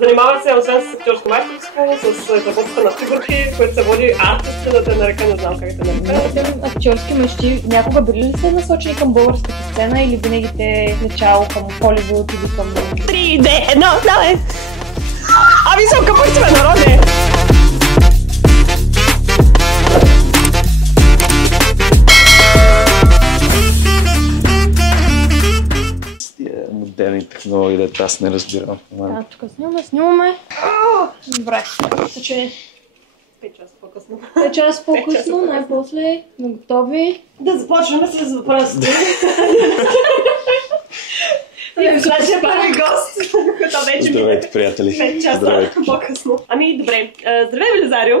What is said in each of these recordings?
Занимава се освен с актьорско майсторство, с разработката на фигурки, което се води артист, да те нарека, не знам как те нарека. Актьорски мечти някога били ли сте насочени към българската сцена или винаги те лечало към Холивуд или към... 3, 2, 1, давай! Ами съм към пътите, народе! Модерни технологии, да аз не разбирам. Тук снимаме. Добре, че 5 часа по-късно. 5 часа по-късно, най-после сме готови. Да започваме с въпросите. И нашия първи гост, който вече Здравейте, приятели. 5 часа по-късно. Ами, добре. Здравей, Велизарио.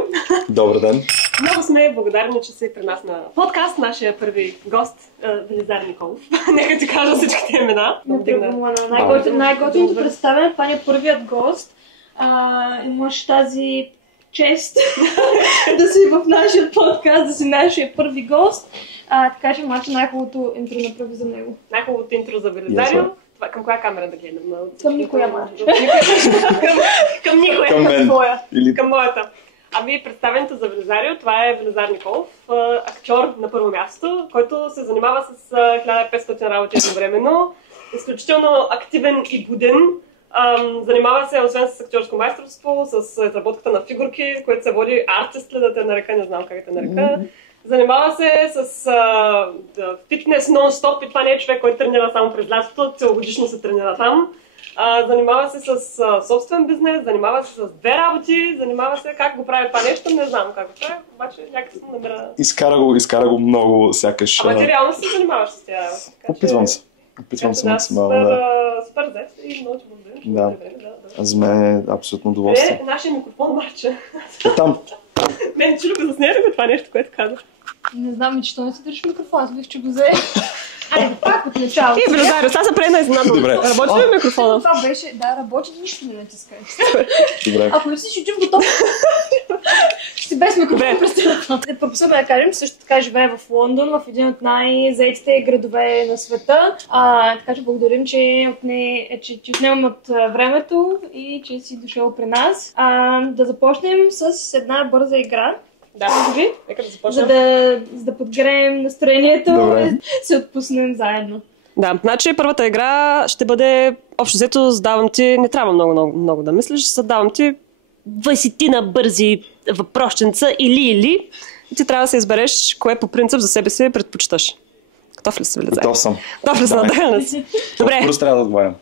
Добър ден. Много сме благодарни, че си при нас на подкаст. Нашия първи гост, Велизар Николов. Нека ти кажа всичките имена. Най-готиното представяне, това ни е първият гост. Имаш тази чест да си в нашия подкаст, да си нашия първи гост. Така че имаше най-хубавото интро направи за него. Най-хубавото интро за Велизарио. Към коя камера да гледам? Към никоя може. Към никоя. Към мен. Към моята. Ами представенето за Велизарио, това е Велизар Николов, актьор на първо място, който се занимава с 1500 работи едновременно, изключително активен и буден. Занимава се освен с актьорско майсторство, с разработката на фигурки, което се води артист, да те нарека, не знам как те нарека. Занимава се с фитнес нон-стоп и това не е човек, който тренира само през лятото, целогодишно се тренира там. Занимава се с собствен бизнес, занимава се с две работи, занимава се как го прави това нещо, не знам как го прави, обаче някакси намира... Изкара го много, сякаш... Ама ти реално се занимаваш с тя работа. Опитвам се максимално, да. Супер зет и много ти благодаря. Да. За мен е абсолютно удоволствие. Нашия микрофон обаче. Там. Мен чудо го заснея ли това нещо, което казах? Не знам, че не си държиш микрофон, аз бих, че го взе. Айде, пак от началото. Велизарио, сега се предна изненадно. Добре. Работи ли микрофона? Това беше, да, работи, нищо не натискай. Добре. Ако не си чув готов, ще си без микрофон през телефон. Пропусваме да кажем, че също така живее в Лондон, в един от най-заетите градове на света. Така че благодарим, че отнемаме от времето и че си дошъл при нас. Да започнем с една бърза игра. Да, нека да започнем. За да подгреем настроението, се отпуснем заедно. Да, значи първата игра ще бъде, общо взето, задавам ти, не трябва много да мислиш, задавам ти 20 бързи въпросченца или ти трябва да се избереш кое по принцип за себе си предпочиташ. Готов ли си, Велизарио? Готов съм. Готов ли си, надъхана си? Добре. Бързо трябва да отговарям.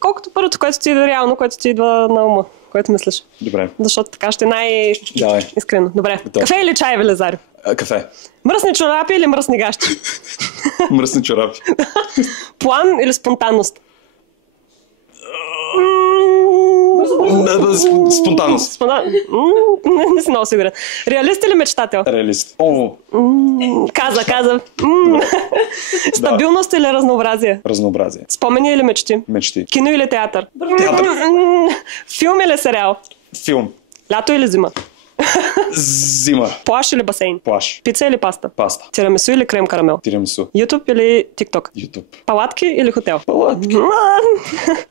Колкото първото, което ти идва реално, което ти идва на ума, което мислиш. Добре. Защото така ще е най-искрено. Добре. Готов. Кафе или чай, Велизарио? Кафе. Мръсни чорапи или мръсни гащи? Мръсни чорапи. План или спонтанност? Спонтанност. Не си много сигурен. Реалист или мечтател? Реалист. Каза. Стабилност или разнообразие? Разнообразие. Спомени или мечти? Мечти. Кино или театър? Театър. Филм или сериал? Филм. Лято или зима? Зима. Плаж или басейн? Плаж. Пица или паста? Паста. Тирамису или крем карамел? Тирамису. Ютуб или тикток? Ютуб. Палатки или хотел? Палатки.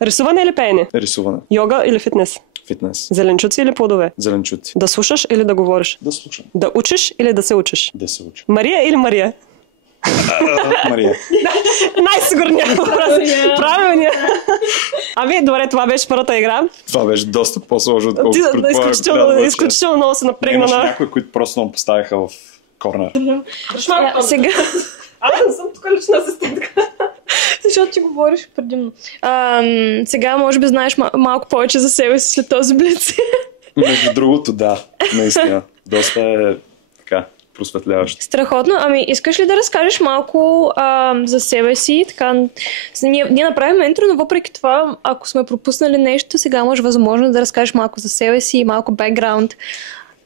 Рисуване или пеене? Рисуване. Йога или фитнес? Фитнес. Зеленчуци или плодове? Зеленчуци. Да слушаш или да говориш? Да слушам. Да учиш или да се учиш? Да се уча. Мария или Мария? Мария. Най-сигурният въпрос. Правилният. Ами, добре, това беше първата игра. Това беше доста по-сложно, отколкото предполагах. Изключително много се напрегна. Имаше някои, които просто ме поставиха в корнер. Сега... Аз не съм тук лична асистентка. Защото ти говориш предимно. Сега може би знаеш малко повече за себе си след този блиц. Между другото, да. Наистина. Доста е така просветляващо. Страхотно. Ами, искаш ли да разкажеш малко за себе си? Така, ние направим интро, но въпреки това, ако сме пропуснали нещо, сега имаш възможност да разкажеш малко за себе си и малко бекграунд,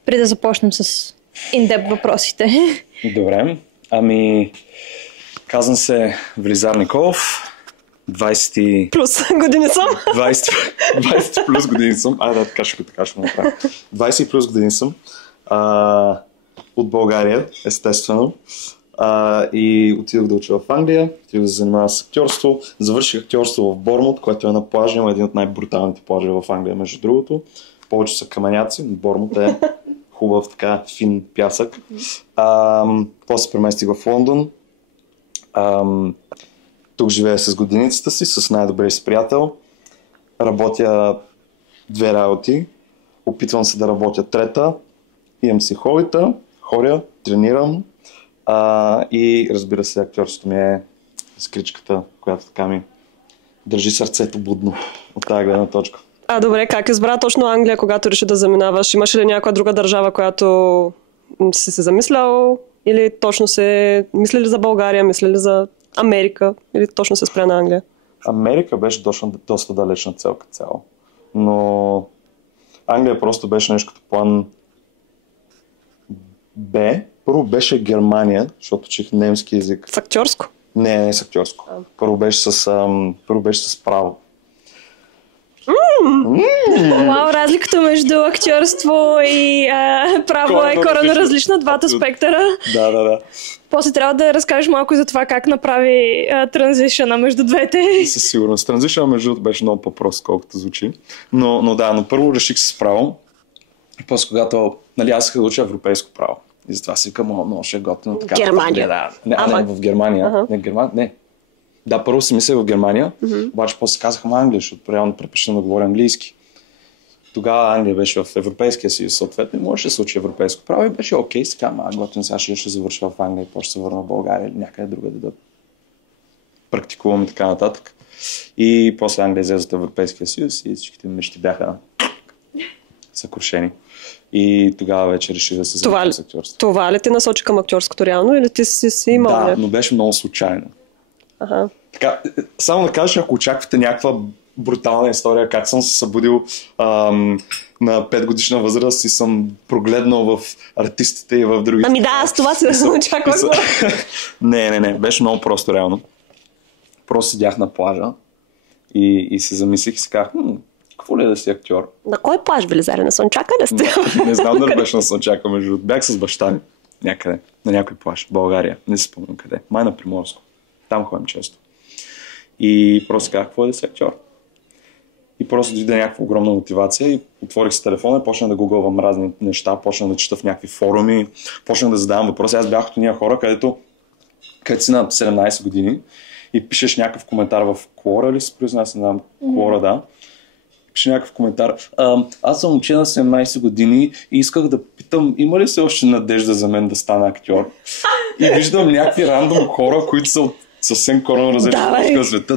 преди да започнем с in-depth въпросите. Добре. Ами, казвам се Велизар Николов. 20 плюс години съм. 20 плюс години съм. Така ще го направя. 20 плюс години съм. От България, естествено. И отидох да уча в Англия, отидох да се занимавам с актьорство. Завърших актьорство в Бормут, което е на плажа, има един от най-бруталните плажи в Англия, между другото. Повече са каменяци, но Бормут е хубав, така фин пясък. После се преместих в Лондон. Тук живея с годиницата си, с най-добрия си приятел. Работя 2 работи. Опитвам се да работя 3-та. Имам си хобита, ходя, тренирам. И разбира се, актьорството ми е скричката, която така ми държи сърцето будно от тази гледна точка. Добре, как избра точно Англия, когато реши да заминаваш? Имаш ли някоя друга държава, която си се замислял? Или точно се мисли ли за България, мисли ли за Америка? Или точно се спря на Англия? Америка беше доста далечна цел като цяло. Но Англия просто беше нещо като план Б. Първо беше Германия, защото учих немски език. С актьорско? Не с актьорско. Първо беше с право. Вау, разликата между актьорство и право е коренно различна, двата спектъра. Да. После трябва да разкажеш малко за това как направи транзишъна между двете. Със сигурност. Транзишъна между другото беше много по-прост, колкото звучи. Но първо реших се с право. И после когато, аз исках да уча европейско право. И затова си викам, много ще е готино така. Германия. Не, в Германия. Не. Да, първо си мислех в Германия, обаче после казах Англия, защото реално предпочитам да говоря английски. Тогава Англия беше в Европейския съюз, съответно, и можеше да се учи европейско право и беше окей, сега готин, сега ще завърша в Англия и после се върна в България или някъде другаде да практикувам и така нататък. И после Англия излезе от Европейския съюз и всичките мечти бяха съкрушени. И тогава вече реших да се занимавам с актьорство. Това ли те насочи към актьорското реално или ти си имал? Да, но беше много случайно. Ага. Така, само да кажа, ако очаквате някаква брутална история, как съм се събудил на 5 годишна възраст и съм прогледнал в артистите и в други... Аз това се очаквах. Не, беше много просто реално. Просто седях на плажа и се замислих и си казах, какво ли е да си актьор? На кой плаж, Велизаре? На Слънчака ли сте? Не знам дали беше на Слънчака, между бях с баща ми някъде, на някой плаж, в България, не се спомням къде, май на Приморско. Там ходим често. И просто казах, какво е да си актьор? И просто дойде някаква огромна мотивация и отворих си телефона и почнах да гугълвам разни неща, почнах да чета в някакви форуми, почнах да задавам въпроси. Аз бях от ние хора, където си на 17 години и пишеш някакъв коментар в Quora, ли се произнася на Quora, да. Пише някакъв коментар. Аз съм момче на 17 години и исках да питам, има ли се още надежда за мен да стана актьор? И виждам някакви рандом хора, които са от съвсем коренно различни от света.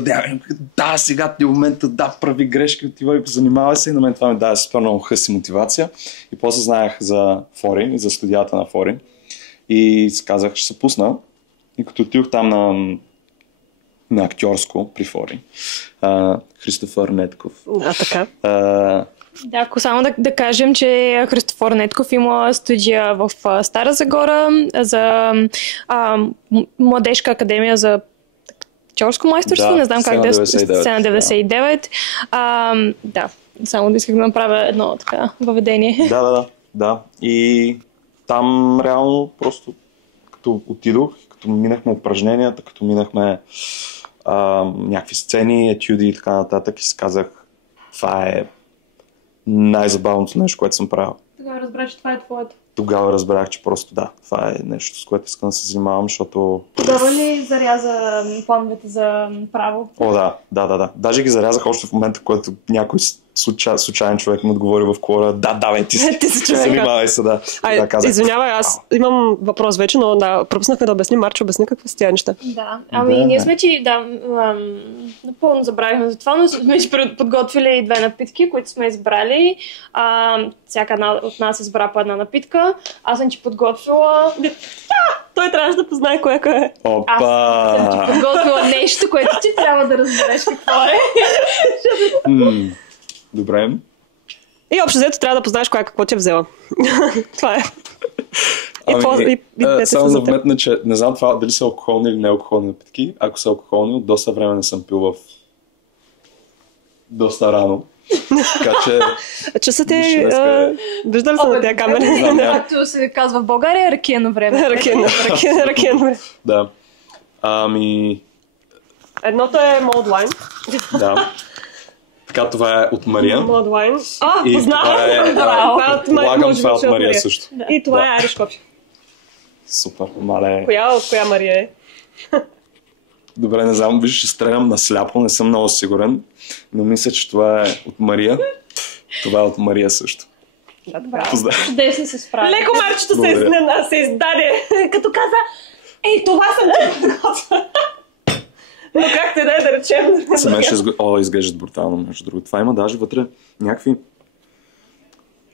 Да, сега ти момента, прави грешки, отива и занимава се и на мен това ми даде супер много хъс и мотивация. И после знаех за Форин и за студията на Форин. И си казах, ще се пусна. И като отидох там на актьорско при Форин, Христофор Нетков. Така. Да, ако само да кажем, че Христофор Нетков има студия в Стара Загора за младежка академия за актьорско майсторство, не знам как да е, сцена 99. Да, само да исках да направя едно така въведение. Да. И там реално просто като отидох, като минахме упражненията, като минахме някакви сцени, етюди и така нататък и си казах, това е най-забавното нещо, което съм правил. Тогава разбрах, че това е твоето. Тогава разбрах, че просто това е нещо, с което искам да се занимавам, защото... Тогава ли заряза плановете за право? Да. Даже ги зарязах още в момента, в който някой случайен човек ми отговори в Quora. Давай, ти си човека. Занимавай се, да. Извинявай, аз имам въпрос вече, но пропуснахме да обясним. Марчо, обясни какво са тия неща. Да, ние сме напълно забравихме за това, но сме подготвили 2 напитки, които сме избрали. Всяка една от нас избра по една напитка. Аз съм ти подготвила... Той трябваше да познае кое е. Опа! Аз съм ти подготвила нещо, което ти трябва да разбереш какво е. Добре. И общо взето трябва да познаеш какво ти е взела. Това е. Само да вметна, че не знам това дали са алкохолни или не алкохолни напитки. Ако са алкохолни, от доста време не съм пил в доста рано. Така че... Часът Виж, е... днеска Виждали са на тя камери? знам, Както се казва в България, ракиено време. Ракиено. Да. Ами... Едното е Mulled Wine. Да. Така, това е от Мария. Mulled Wine. И Познавам! това е... Полагам това от Мария Мария. също. И това е Irish Coffee. Супер, мале. От коя Мария е? Добре, не знам, виж, ще стрелям насляпо, не съм много сигурен, но мисля, че това е от Мария. Това е от Мария също. Да, така. Поздравя. Чудесно се справи. Леко марчето Благодаря. се издаде, като каза, ей, това съм ти. Но както и да е, да речем. За мен ще изглеждат брутално, между другото. Това има даже вътре някакви...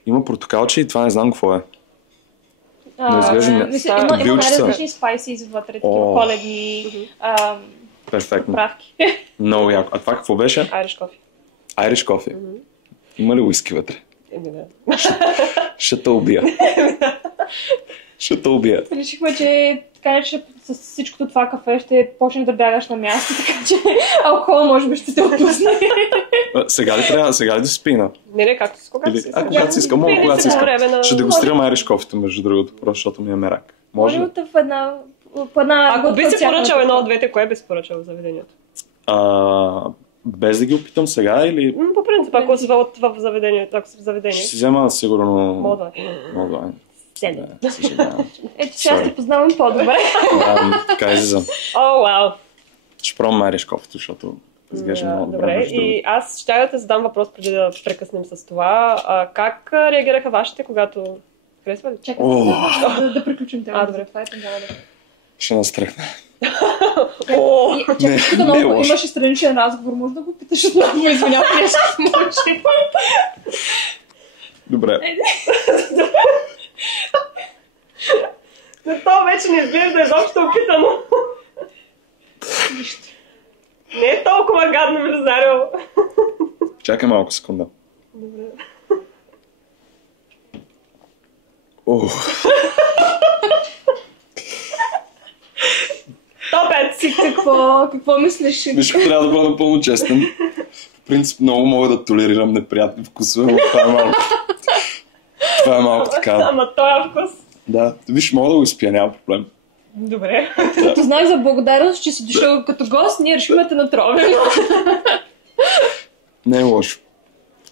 Има протокалче и това не знам какво е. Но изглежда Има билчица. най-различни спайси вътре, такива коледни Перфектно. правки. Много яко. А това какво беше? Irish Coffee. Irish Coffee. Има ли уиски вътре? Еми да. Ще те убия. Ще те убия. Решихме, че така че с всичкото това кафе ще почнеш да бягаш на място, така че алкохол може би ще те отпусне. Сега ли трябва? Сега ли да се спина? Не, както си, когато си. Когато си искам, мога когато си искам. Време на... Ще дегустирам Irish Coffee, между другото, просто защото ми е мерак. Може ли? По една Ако би си поръчал всяка- едно от двете, кое би си поръчал в заведението? Без да ги опитам сега или... По принцип, ако си в заведението, ако си в заведение. Ще си взема сигурно... Мода. Мода. Седем. Да, съжалявам. Ето, че аз те познавам по-добре. Така излизам. О, вау. Ще пробвам Irish Coffee, защото изглежда много добре. Добре, между другото. и аз ще да те задам въпрос преди да прекъснем с това. Как реагираха вашите, когато... Харесва ли? Чакай да приключим темата. Добре. Това е тогава да. Ще настръхна. Чакай, като не е много лошо. имаше страничен разговор, може да го питаш отново, извинявай, нещо мълчи. Добре. Но то вече не изглежда изобщо опитано. Не е толкова гадно, Велизарио. Чакай малко секунда. Добре. Топец! Какво мислиш? Виж, трябва да бъда напълно честен. В принцип много мога да толерирам неприятни вкусове, но това е малко. Това е малко така. Ама този вкус. Да, виж, мога да го изпия, няма проблем. Добре. Като знак за благодарност, че си дошъл като гост, ние решихме да те натровим. Не е лошо.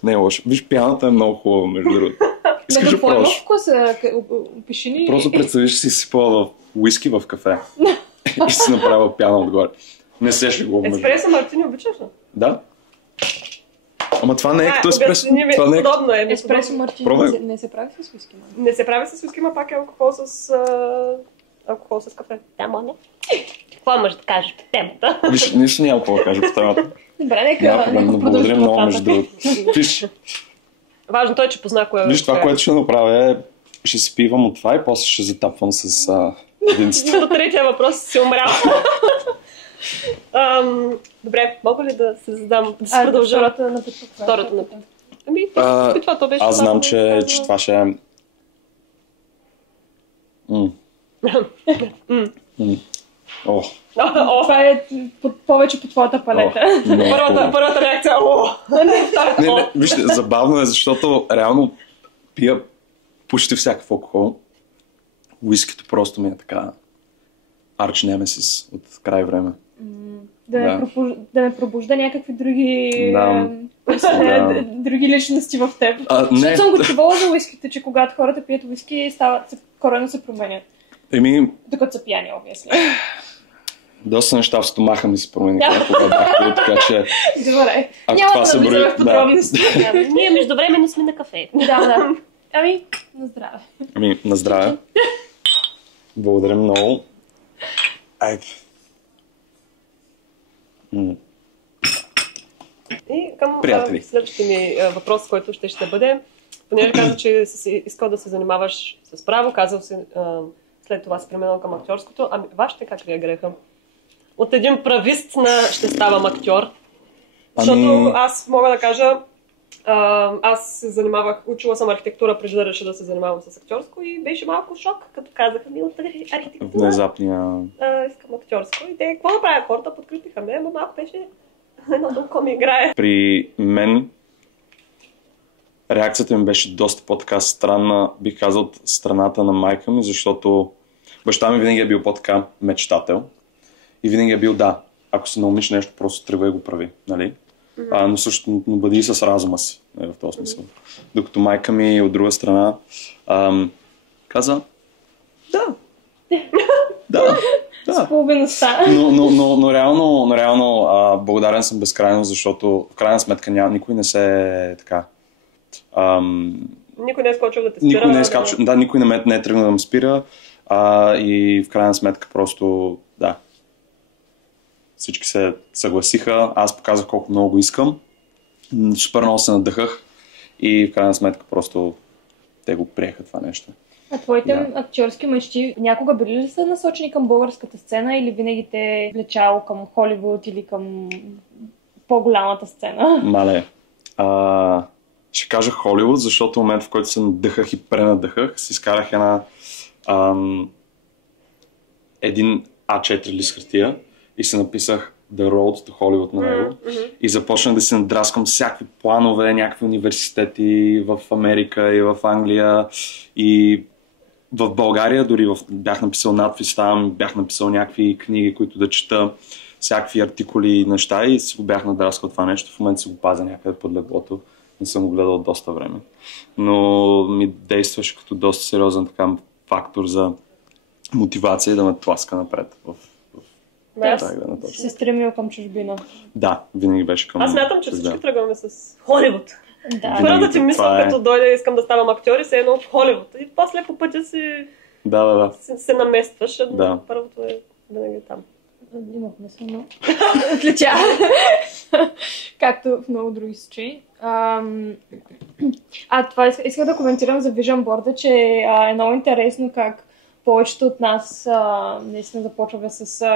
Не е лошо. Виж, пяната е много хубава, между другото. Искаш да Какво има пробваш? вкуса? Опиши ни. Просто представиш си сипала уиски в кафе. И си направила пяна отгоре. Не сеш ли го? между другото? Еспресо мартини обичаш ли? Да. Ама това не е като еспресо. обясни ми, Това не е... подобно е. Еспресо мартини Пробвай. не се прави с уиски. Не се прави с уиски, ма пак е алкохол с кафе. Да, моля. Какво имаш да кажеш по темата? Виж, нищо няма какво да кажа по темата. Добре, Няма нека проблем, но благодаря много, между другото. Виж, Важното е, че позна кое виж, това, което ще направя е, ще си пивам от това и после ще затапвам с винците. До третия въпрос си умрял. Добре, мога ли да се задам, да се продължа? Втората напитка. Втората напитка. Ами, това то беше... Аз знам, че това ще е... О, Това е повече по твоята палета. Първата реакция. Не, вижте, забавно е, защото реално пия почти всякакъв алкохол. Уискито просто ми е така арч немесис от край време. Да не пробужда някакви други... Да. други личности в теб. Не. Защото съм го чувала за уиските, че когато хората пият уиски, коренно се променят. Докато са пияни, обясни. Доста неща в стомаха ми се промениха, когато бях пил, така че... Добре. Ако Няма това да се брои... навлизаме в подробности. Ние междувременно сме на кафе. Да. Ами, на здраве. На здраве. Благодаря много. Айде. И към Приятели. следващия ми въпрос, който ще бъде, понеже каза, че си искал да се занимаваш с право, казал си, след това си преминал към актьорското. Ами, вашите как реагираха? От един правист на ще ставам актьор. Защото аз мога да кажа, аз се занимавах, учила съм архитектура преди да реша да се занимавам с актьорско и беше малко шок, като казаха ми от архитектура. Внезапния... Искам актьорско и те, какво да правя? Хората подкрепиха ме, но малко беше Едно око ми играе. При мен реакцията ми беше доста по-така странна, бих казал, от страната на майка ми, защото баща ми винаги е бил по-така мечтател и винаги е бил да, ако си наумиш нещо, просто тръгвай и го прави, нали? Но също но бъди и с разума си, в този смисъл. Докато майка ми от друга страна каза да, С половиността. но реално благодарен съм безкрайно, защото в крайна сметка никой не се така. Никой не е скочил да те спира. Никой не е скачал, никой не е тръгнал да ме спира. И в крайна сметка просто да. Всички се съгласиха, аз показах колко много го искам. Супер много се надъхах и в крайна сметка просто те го приеха това нещо. А твоите актьорски мечти някога били ли са насочени към българската сцена или винаги те е влечало към Холивуд или към по-голямата сцена? Мале, ще кажа Холивуд, защото в момент, в който се надъхах и пренадъхах, си изкарах един А4 лист хартия и се написах The Road to Hollywood на него. И започнах да се надраскам всякакви планове, някакви университети в Америка и в Англия и в България, дори бях написал надпис там, бях написал някакви книги, които да чета, всякакви артикули и неща и си го бях надраскал това нещо. В момента си го пазя някъде под леглото. Не съм го гледал доста време. Но ми действаше като доста сериозен така фактор за мотивация и да ме тласка напред се стремил към чужбина. Да, винаги беше към... Аз смятам, че всички тръгваме с Холивуд. Да. Първата ти мисля, като дойде искам да ставам актьор и се едно в Холивуд. И после по пътя си се наместваш. Първото е винаги там. Имахме се, но отлича. Както в много други случаи. Това исках да коментирам за Vision Board, че е много интересно как повечето от нас наистина започваме с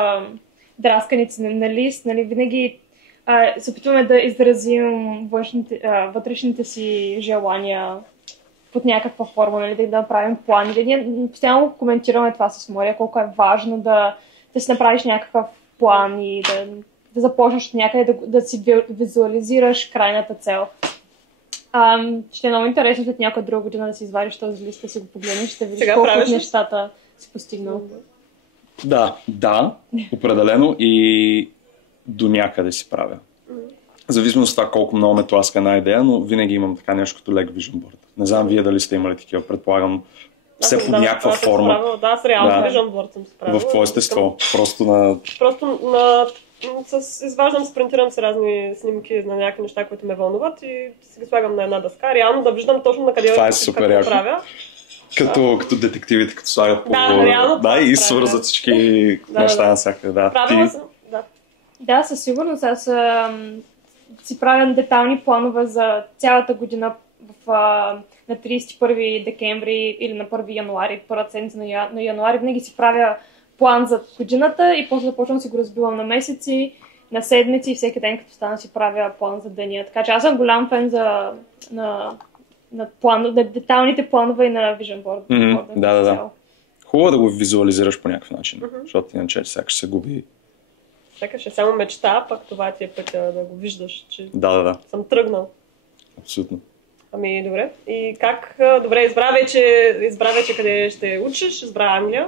драсканици на лист. Нали, винаги се опитваме да изразим вътрешните си желания под някаква форма, нали, да направим план. Ние постоянно коментираме това с Мария, колко е важно да си направиш някакъв план и да започнеш някъде да си визуализираш крайната цел. Ще е много интересно след някоя друга година да си извадиш този лист, да си го погледнеш, ще видиш колко от нещата си постигнал. Да, определено и до някъде си правя. Зависимо от това колко много ме тласка една идея, но винаги имам така нещо като leg vision board. Не знам вие дали сте имали такива, предполагам все под някаква форма. Да, с реално vision board съм справила. В твое естество. Изваждам, спринтирам се разни снимки на някакви неща, които ме вълнуват и си ги слагам на една дъска. Реално да виждам точно на къде какво правя. Като детективите, като слагат по... и свързват всички неща навсякъде. Правила съм, да, със сигурност. Аз си правя детални планове за цялата година на 31 декември или на 1 януари, първата седмица на януари. Винаги си правя план за годината и после започвам да си го разбивам на месеци, на седмици и всеки ден, като стана си правя план за деня. Така че аз съм голям фен на деталните планове и на Vision Board. Да. Хубаво е да го визуализираш по някакъв начин, защото иначе сякаш се губи. Сякаш е само мечта, пак това ти е пътя да го виждаш, че съм тръгнал. Абсолютно. Ами, добре. И как? Добре, избра вече къде ще учиш, избра Англия.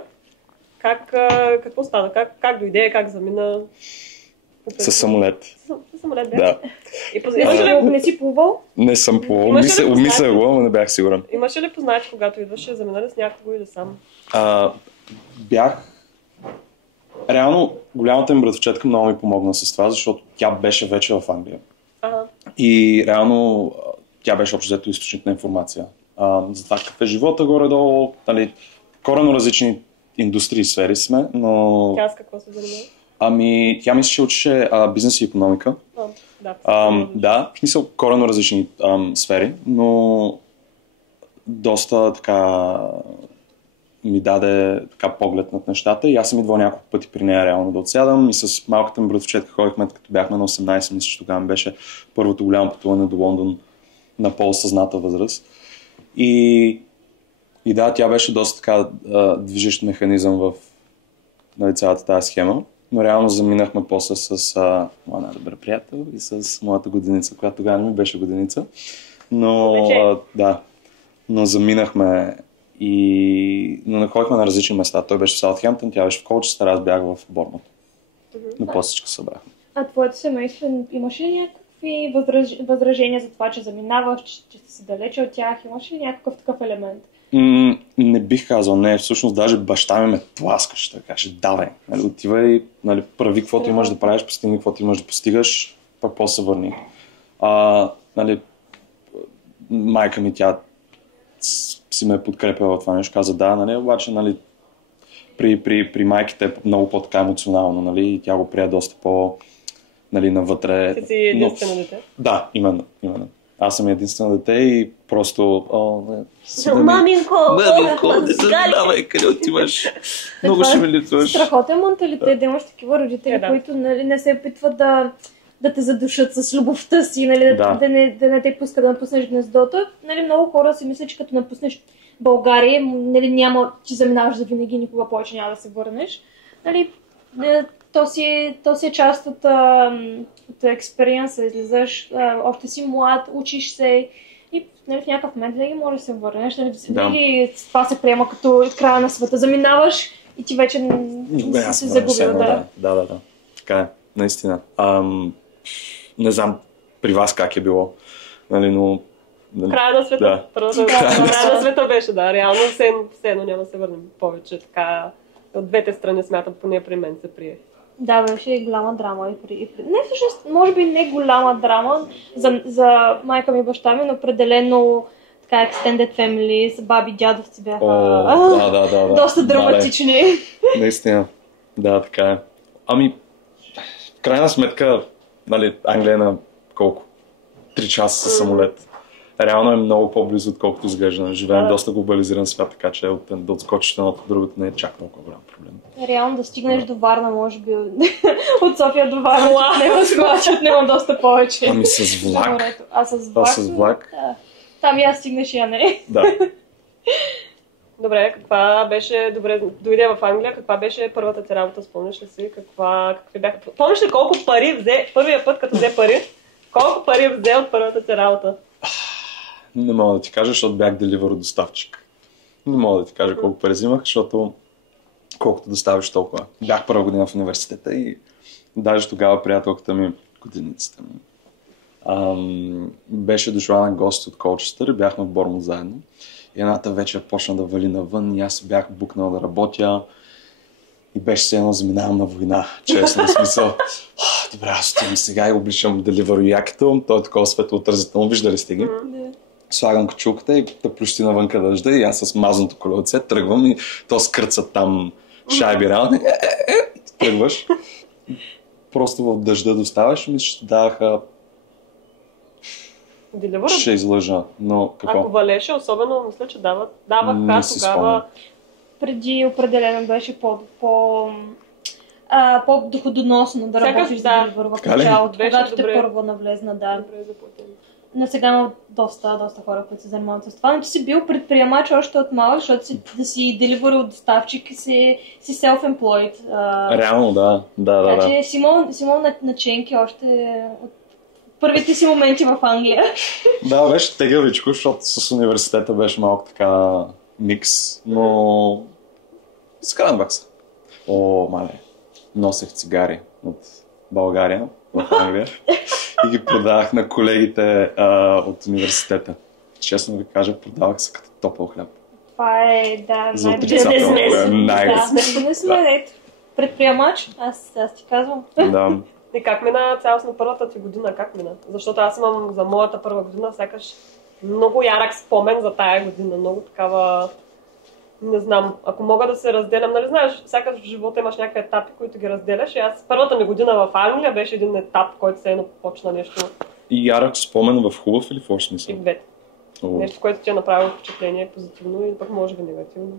Какво стана? Как дойде, как замина? Със самолет. Със самолет, да. Не си плувал? Не съм плувал. Обмисля го, но не бях сигурен. Имаше ли познати, когато идваше, замина ли с някого или сам? Бях... Реално, голямата ми братовчетка много ми помогна с това, защото тя беше вече в Англия. И реално тя беше общо взето източник на информация. За това какъв е живота горе-долу, коренно различни индустрии и сфери сме, но... Тя с какво се занимава? Тя мисля, че учеше бизнес и икономика. В смисъл коренно различни сфери, но доста така ми даде така поглед над нещата и аз съм идвал няколко пъти при нея реално да отсядам и с малката ми братовчетка ходихме, като бяхме на 18, мисля, че тогава беше първото голямо пътуване до Лондон на по-осъзната възраст. И да, тя беше доста така движещ механизъм в цялата тази схема. Но реално заминахме после с моя най-добър приятел и с моята годеница, която тогава не ми беше годеница. Но но заминахме но не ходихме на различни места. Той беше в Саутхемптън, тя беше в Колчестър, аз бях в Борнмут. Но после всички събрахме. А твоето семейство имаше ли някакви възражения за това, че заминаваш, че сте си далече от тях? Имаше ли някакъв такъв елемент? Не бих казал, не. Всъщност даже баща ми ме тласкаше, да каже, давай, нали, отивай, нали, прави каквото имаш да правиш, постигни каквото имаш да постигаш, пък после се върни. Нали, майка ми, тя си ме подкрепила в това нещо, каза да, нали, обаче, нали, при майките е много по-така емоционално, нали, и тя го прие доста нали, навътре. Ти си единствено дете? Да, именно. Аз съм единствено дете и просто... Маминко, не давай, къде отиваш? Много ще ми липсваш. Страхотен менталитет, да имаш такива родители, които, нали, не се опитват да те задушат с любовта си, нали, да не те пускат да напуснеш гнездото. Нали, много хора си мислят, че като напуснеш България, нали, няма, че заминаваш за винаги, никога повече няма да се върнеш. Нали, то си е част от експириенса, излизаш, още си млад, учиш се и, нали, в някакъв момент винаги може да се върнеш, нали, винаги това се приема като края на света. Заминаваш и ти вече си се загубил. Да. Така е, наистина. Не знам при вас как е било, нали, но... Края на света. Края на света беше, да. Реално все едно няма да се върнем повече. Така, от двете страни смятам, поне при мен се прие. Да, беше голяма драма. Не, всъщност, може би не голяма драма за майка ми и баща ми, но определено така extended family, с баби, дядовци бяха доста драматични. Наистина. Да, така е. В крайна сметка, нали, Англия на колко? 3 часа със самолет. Реално е много по-близо, отколкото изглежда. Живеем доста глобализиран свят, така че да отскочиш едното от другото не е чак толкова голям проблем. Реално да стигнеш до Варна, може би от София до Варна, няма доста повече. С влак. С влак? Да. Там и аз стигнеш, я не. Да. Добре, каква беше, дойде в Англия, каква беше първата ти работа, спомняш ли си, какви бяха... Помниш ли колко пари взе, първия път като взе пари, колко пари взе от първата ти работа? Не мога да ти кажа, защото бях деливър доставчик. Не мога да ти кажа колко пари взимах, защото колкото доставиш толкова. Бях първа година в университета и даже тогава приятелката ми, годиницата ми, беше дошла на гости от Колчестър и бяхме в Борнмут заедно. И едната вечер почна да вали навън и аз бях букнал да работя и беше се едно заминавам на война. Честно, в смисъл. Добре, аз отивам сега и обличам деливър якито. Той е такова светлоотразително. Виждали сте ги? Слагам качулката и да плющи навънка дъжда и аз с мазното колелце тръгвам и то скърцат там шайби реално. Тръгваш. Просто в дъжда доставаш и мисля, че даваха... Ще излъжа, но какво? Ако валеше, особено мисля, че даваха тогава... Преди определено беше по-доходоносно да работиш за деливър в началото, когато те първо навлезна, да. Но сега има доста хора, които се занимават с това. Но ти си бил предприемач още от малък, защото да си деливър от доставчик и си self-employed. Реално, да. Така че си имал наченки още от първите си моменти в Англия. Да, беше тегавичко, защото с университета беше малко така микс, но скарам се. Мале, носех цигари от България в Англия и ги продавах на колегите от университета. Честно ви кажа, продавах се като топъл хляб. Това е, да, предприемач, аз ти казвам. Да. И как мина цялостно първата ти година? Как мина? Защото аз имам за моята първа година сякаш много ярък спомен за тая година. Много такава... Не знам, ако мога да се разделям, нали знаеш, сякаш в живота имаш някакви етапи, които ги разделяш. И аз първата ми година в Англия беше един етап, който се едно почна нещо. И ярък спомен в хубав или в лош смисъл? И в двете. Нещо, което ти е направило впечатление позитивно и пък може би негативно.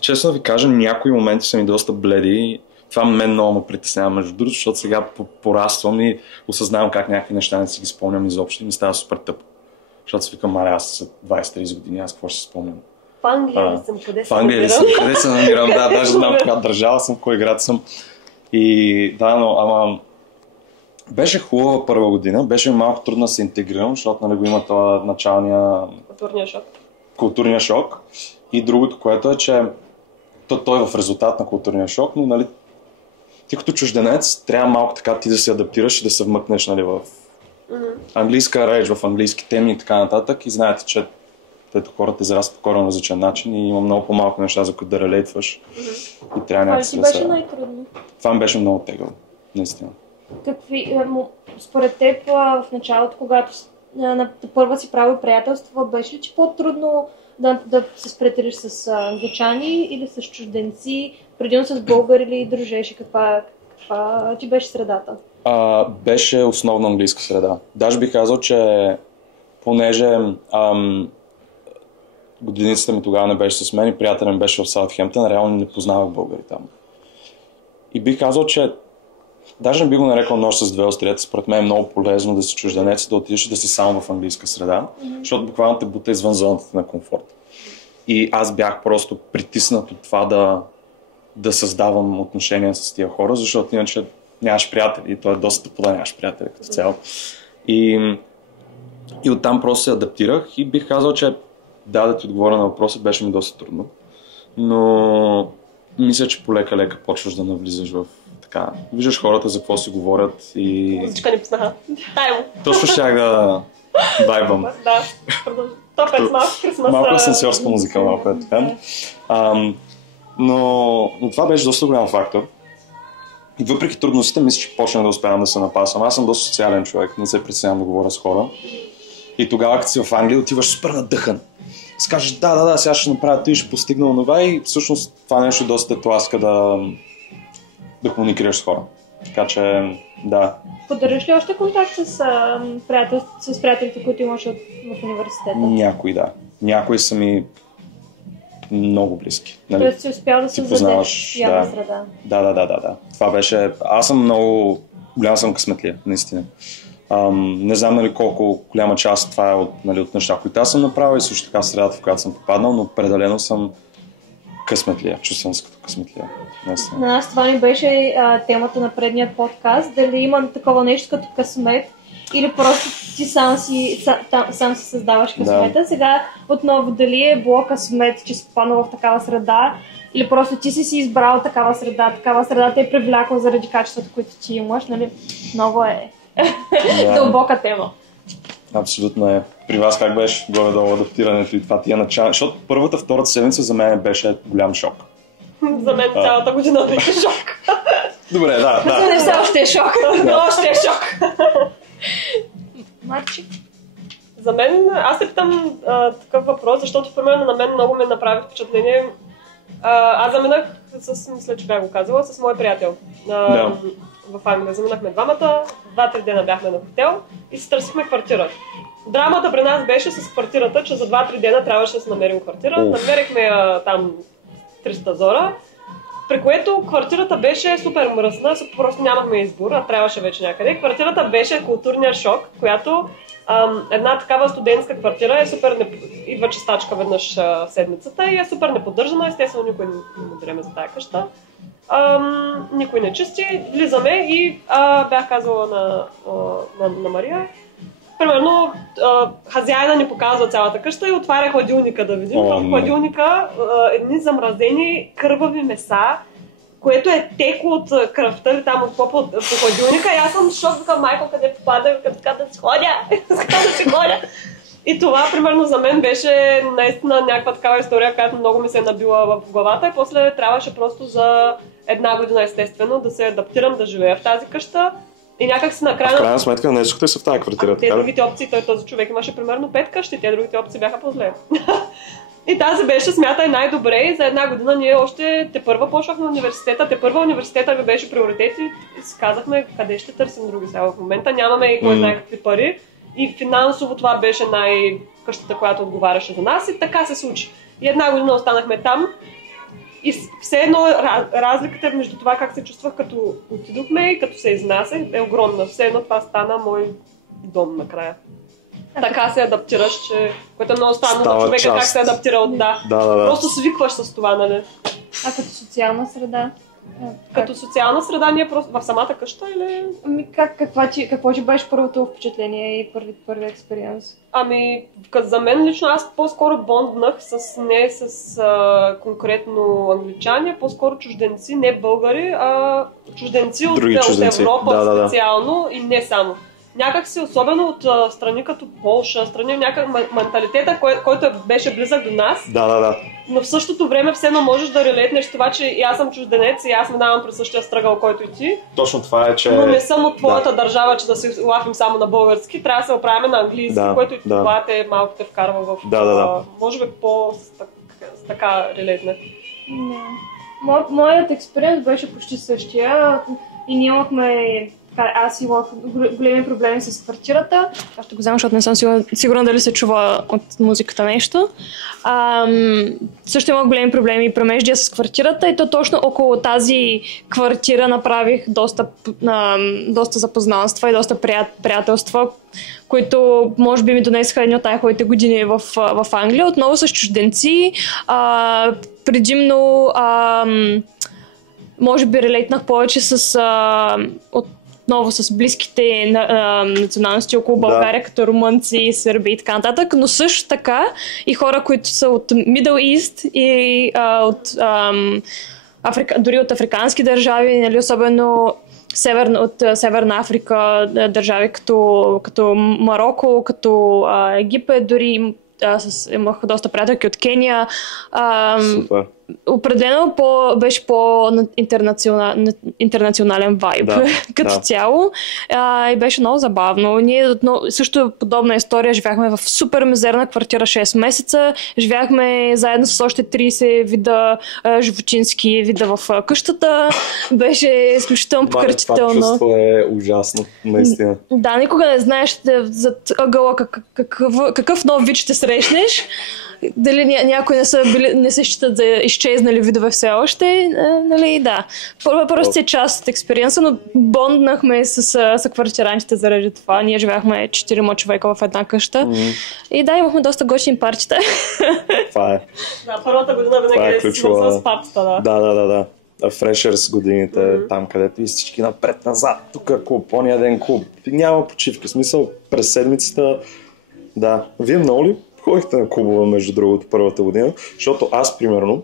Честно ви кажа, някои моменти са ми доста бледи. Това мен много ме притеснява между другото, защото сега пораствам и осъзнавам как някакви неща не си ги спомням изобщо и ми става супер тъпо. Защото си викам, аз след 20-30 години, аз какво ще си спомням? В Англия ли съм? Къде В Англия ли съм? Къде се намирам? Да, даже знам коя държава съм, в кой град съм. И да, но ама беше хубава първа година, беше малко трудно да се интегрирам, защото нали, го има това началния културния шок. И другото, което е, че той е в резултат на културния шок, но нали, ти като чужденец трябва малко така ти да се адаптираш и да се вмъкнеш нали, в английска реч, в английски теми и така нататък. И знаете, че хората израстват по коренно различен начин и има много по-малко неща, за които да релейтваш. И трябва някакси да се... беше най-трудно? Това ми беше много тегаво, наистина. Според теб в началото, когато първа си правил приятелство, беше ли че по-трудно да се сприятелиш с англичани или с чужденци, предимно с българи или дружеш и каква ти беше средата? Беше основно английска среда. Даже бих казал, че понеже годиницата ми тогава не беше с мен и приятелен беше в Саутхемптън, реално не познавах българи там. И бих казал, че даже не би го нарекал нож с две остриета, според мен е много полезно да си чужденец, да отидеш и да си само в английска среда, защото буквално те бута извън зоната на комфорт. И аз бях просто притиснат от това да създавам отношения с тия хора, защото иначе нямаш приятели и то е доста тъпо да нямаш приятели като цяло. И оттам просто се адаптирах и бих казал, че да ти отговоря на въпроса, беше ми доста трудно. Но мисля, че полека-лека почваш да навлизаш в така. Виждаш хората за какво си говорят и... Музичка ни пуснаха. Точно щях да вайбам. Да, топец малко Крисмас. Малко асансьорска музика, малко е така. Но това беше доста голям фактор. И въпреки трудностите, мисля, че почнах да успявам да се напасвам. Аз съм доста социален човек, не се притеснявам да говоря с хора. И тогава, като си в Англия, отиваш супер надъхан. Скажеш, да, сега ще направя това и ще постигна онова и всъщност това нещо доста тласка да комуникираш с хора. Така че, да. Поддържаш ли още контакт с приятелите, които имаш в университета? Някои, да. Някои са ми много близки. Нали? Тоест си успял да се задеш ява среда. Да. Това беше... Аз съм много... Голям съм късметлия, наистина. Не знам нали, колко голяма част това е от неща, които аз съм направил и също така средата, в която съм попаднал, но определено съм късметлия. Чувствам се като късметлия. На нас това ни беше темата на предния подкаст. Дали има такова нещо като късмет или просто ти сам си създаваш късмета. Да. Сега отново дали е било късмет, че си попаднал в такава среда или просто ти си избрал такава среда те е привлякла заради качествата, които ти имаш. Нали? Много е дълбока тема. Абсолютно е. При вас как беше горе-долу адаптирането и това тия начала? Защото първата, втората седмица за мен беше голям шок. За мен цялата година беше шок. Добре, да. За мен все още е шок. Още е шок. Марчи? За мен, аз се питам такъв въпрос, защото примерно на мен много ме направи впечатление. Аз заминах мисля, че бях го казала, с мой приятел. В Англия. Заминахме двамата, 2-3 дена бяхме на хотел и си търсихме квартира. Драмата при нас беше с квартирата, че за 2-3 дена трябваше да си намерим квартира. Намерихме я там 300 зора, при което квартирата беше супер мръсна, просто нямахме избор, а трябваше вече някъде. Квартирата беше културния шок, която една такава студентска квартира е супер идва чистачка веднъж в седмицата и е супер неподдържана, естествено никой не му дреме за тая къща. Никой не чисти, влизаме и бях казала на Мария. Примерно, хазяина ни показва цялата къща и отваря хладилника да видим. В хладилника едни замразени кървави меса, което е текло от кръвта или там от попа по хладилника. И аз съм в шок, викам, майко, къде попада, като така да си ходя. И това, примерно, за мен беше наистина някаква такава история, която много ми се е набила в главата и после трябваше просто за една година, естествено, да се адаптирам, да живея в тази къща и някак си накрая... В крайна сметка не искате се в тази квартира, така? Другите опции, този човек имаше примерно 5 къщи, те другите опции бяха по-зле. И тази беше, смятай, най-добре и за една година ние още тепърва почнахме университета, университета ми беше приоритет и си казахме къде ще търсим други сега в момента, нямаме и кой знае какви пари. И финансово това беше къщата, която отговаряше за нас и така се случи. И една година останахме там и все едно разликата между това как се чувствах като отидохме и като се изнасях е огромна. Все едно това стана мой дом накрая. така се адаптираш, което е много странно Става на човека част. как се адаптира от Да. Просто свикваш с това, нали? А като социална среда? Като социална среда ние просто в самата къща или... Какво ти беше първото впечатление и първи експириенс? За мен лично аз по-скоро бонднах не с конкретно англичани, по-скоро чужденци, не българи, а чужденци от Европа специално и не само. Някак си, особено от страни като Полша, страни някак менталитета, който беше близък до нас. Да. Но в същото време все едно можеш да релейтнеш това, че и аз съм чужденец и аз минавам през същия стръгъл, който и ти. Точно това е, че... Но не съм от твоята държава, че да си лафим само на български. Трябва да се оправяме на английски, което и това малко те вкарва в... Може би с така релейтне. Моят експеримент беше почти същия и ние имахме... Аз имах големи проблеми с квартирата. Аз ще го взема, защото не съм сигурна дали се чува от музиката нещо. Също имах големи проблеми и премеждия с квартирата и то точно около тази квартира направих доста запознанства и доста приятелства, които може би ми донесаха едни от най-хубавите години в Англия. Отново с чужденци, предимно може би релейтнах повече отново с близките националности около България, като румънци, сърби и така нататък, но също така и хора, които са от Middle East и дори от африкански държави, нали, особено от Северна Африка, държави като Марокко, като Египет, дори имах доста приятелки от Кения. Супер. Определено беше по-интернационален вайб като цяло и беше много забавно. Ние също подобна история, живяхме в супер мизерна квартира 6 месеца, живяхме заедно с още 30 вида животински вида в къщата. Беше изключително пократително. Това чувство е ужасно, наистина. Да, никога не знаеш зад ъгъла какъв нов вид ще срещнеш. Дали някои не се считат за изчезнали видове все още, нали, да. Просто е част от експириенса, но бонднахме с квартирантите заради това. Ние живяхме 4 човека в една къща. И да, имахме доста готини парчета. Това е. Да, първата година винаги е свързана с парчета, да. Фрешърс годините, там където и всички напред-назад, тук клуб, ония ден клуб. Няма почивка, смисъл през седмицата. Да. Вие много ли ходихте на клубове, между другото, първата година? Защото аз, примерно,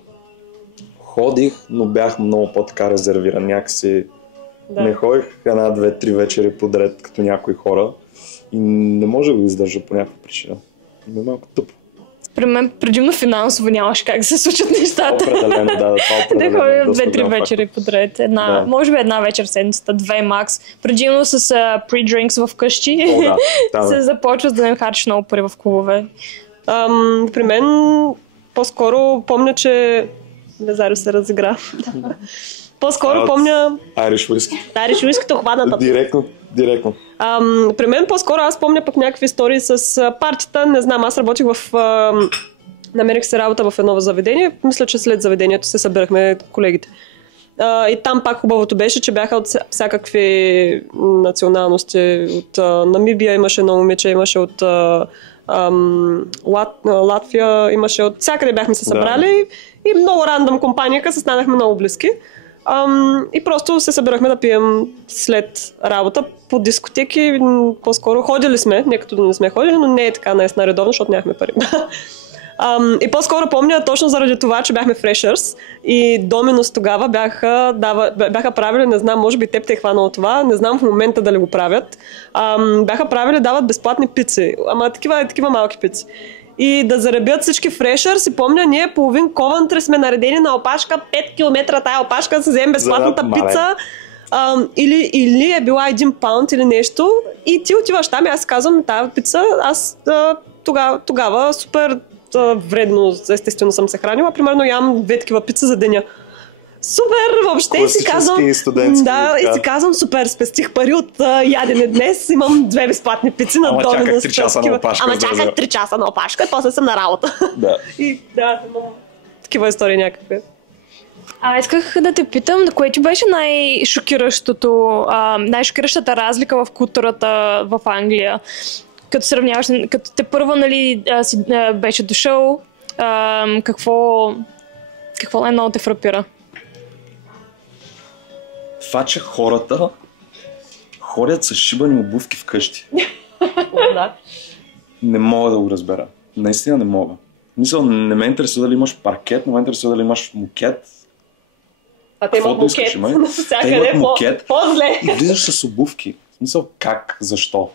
ходих, но бях много по-така резервиран. Някакси не ходих 1, 2, 3 вечери подред, като някои хора. И не може да го издържа по някаква причина. И е малко тъпо. При мен предимно финансово нямаше как да се случат нещата. Определено, да. Това да ходя 2-3 вечери подред. Може би една вечер в седмицата, 2 макс. Предимно с pre-drinks в къщи. се започва да не харчиш много пари в клубове. При мен по-скоро помня, че Лезарио се разигра. По-скоро помня... Irish Whiskey. Irish Whiskey-то хваната. Директно. При мен по-скоро аз помня пък някакви истории с партията. Не знам, аз работих намерих се работа в едно заведение. Мисля, че след заведението се събирахме колегите. И там пак хубавото беше, че бяха от всякакви националности. От Намибия имаше едно момиче, имаше от Латвия, имаше от всякъде бяхме се събрали и много рандъм компанията се станахме много близки. И просто се събирахме да пием след работа по дискотеки. По-скоро ходили сме, не като не сме ходили, но не е така наистина редовно, защото нямахме пари. И по-скоро помня точно заради това, че бяхме фрешърс и Доминос тогава бяха правили, не знам, може би теб те е хванало това, не знам в момента дали го правят, бяха правили, дават безплатни пици, ама такива малки пици. И да заребят всички фрешърс и помня, ние половин Ковантри сме наредени на опашка, 5 км тая опашка, да се вземем безплатната пица. Или е била 1 паунд или нещо и ти отиваш там и аз казвам, тази пица, аз тогава супер вредно, естествено съм се хранила, примерно ям 2 такива пици за деня. Супер, въобще и си казвам, супер, спестих пари от ядене днес, имам 2 безплатни пици на Доминос. Ама чаках 3 часа на опашка. Ама чаках 3 часа на опашка и после съм на работа. Да. И такива истории някакви. Исках да те питам, кое ти беше най-шокиращата разлика в културата в Англия? като сравняваш, като те първо, нали, беше дошъл, какво най-много те фрапира? Това, че хората ходят с шибани обувки вкъщи. Да. Не мога да го разбера. Наистина не мога. Мисля, не ме интересува дали имаш паркет, не ме интересува дали имаш мукет. А те имат мукет. Те имат мукет По-зле. и влизаш с обувки. В смисъл, как? Защо?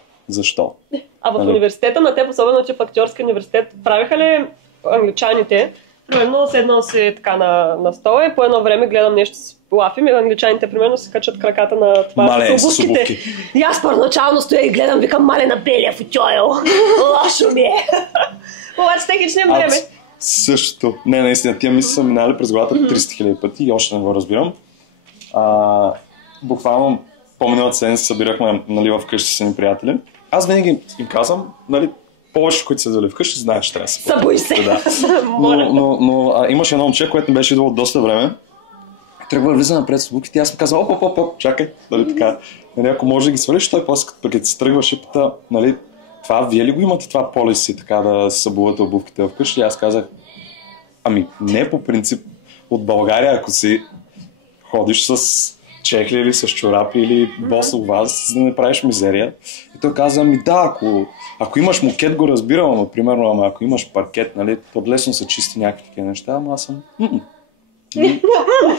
А в университета на теб, особено че в актьорски университет, правиха ли англичаните? Примерно седнал си така на стола и по едно време гледам нещо с лафим и англичаните примерно се качат краката на това Мале, с обувките. И аз първоначално стоя и гледам, викам, мале на белия футойл. Лошо ми е. Обаче те хич не време. Също. Не, наистина, тия мисли са минали през главата 300 000 пъти и още не го разбирам. Буквално по-миналата седмица събирахме, нали, вкъщи с едни приятели. Аз винаги им казвам, нали, повече, които са дали вкъщи, знаят, че трябва да се Събуй се. Да. Но имаше едно момче, което не беше идвало доста време. Тръгва да влиза напред с обувките и аз му казвам, оп, чакай, нали така. Нали, ако може да ги свалиш, той после като се тръгва шипата, нали, това вие ли го имате това полиси, така да се събувате обувките вкъщи? И аз казах, ами не по принцип от България, ако си ходиш с чехли или с чорапи или босов ваз, за да не правиш мизерия. И той каза, ами да, ако имаш мукет го разбирам, ама примерно, ама ако имаш паркет, нали, то лесно се чисти някакви такива неща, ама аз съм...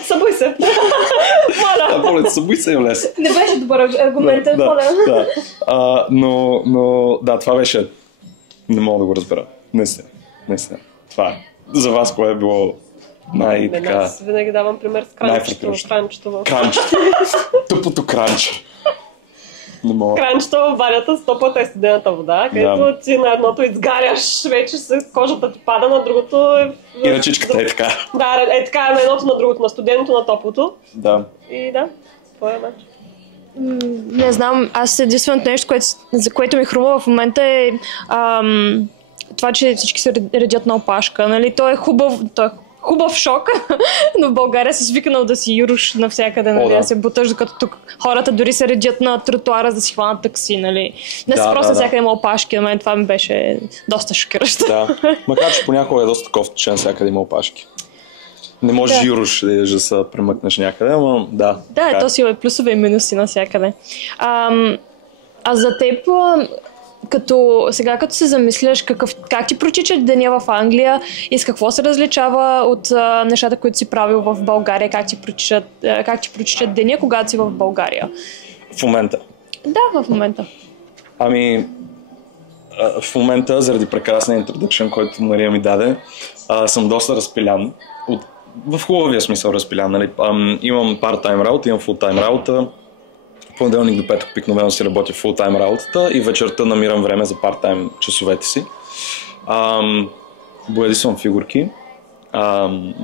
Събуй се. Моля, събуй се, лесно. Не беше добър аргумент, да. Но да, това беше... Не мога да го разбера. Наистина. Това е. За вас кое е било най-така... Аз винаги давам пример с кранчето. Тъпото кранче. Не мога. Кранчето в банята с топлата и студената вода, където ти на едното изгаряш, вече с кожата ти пада, на другото е... И ръчичката е така. Да, е така на едното, на другото, на студеното, на топлото. Да. И да, това е начин. Не знам, аз единственото нещо, за което ми хрумва в момента е това, че всички се редят на опашка. Нали? Той е хубав шок, но в България си свикнал да си юруш навсякъде, нали, да се буташ, докато тук хората дори се редят на тротуара, за да си хванат такси, нали. Не са просто всяка има опашки, на мен това ми беше доста шокиращо. Да, макар че понякога е доста таков, че навсякъде има опашки. Не можеш юруш да се премъкнеш някъде, ама да. Да, то си е плюсове и минуси навсякъде. А за теб, като се замисляш как ти протича деня в Англия и с какво се различава от нещата, които си правил в България, как ти протичат деня, когато си в България? В момента? Да, в момента. Ами, в момента, заради прекрасния introduction, който Мария ми даде, съм доста разпилян. В хубавия смисъл разпилян, нали? Имам part-time работа, имам full-time работа. Понеделник до петък обикновено си работя фултайм работата и вечерта намирам време за парттайм часовете си. Боядисвам фигурки.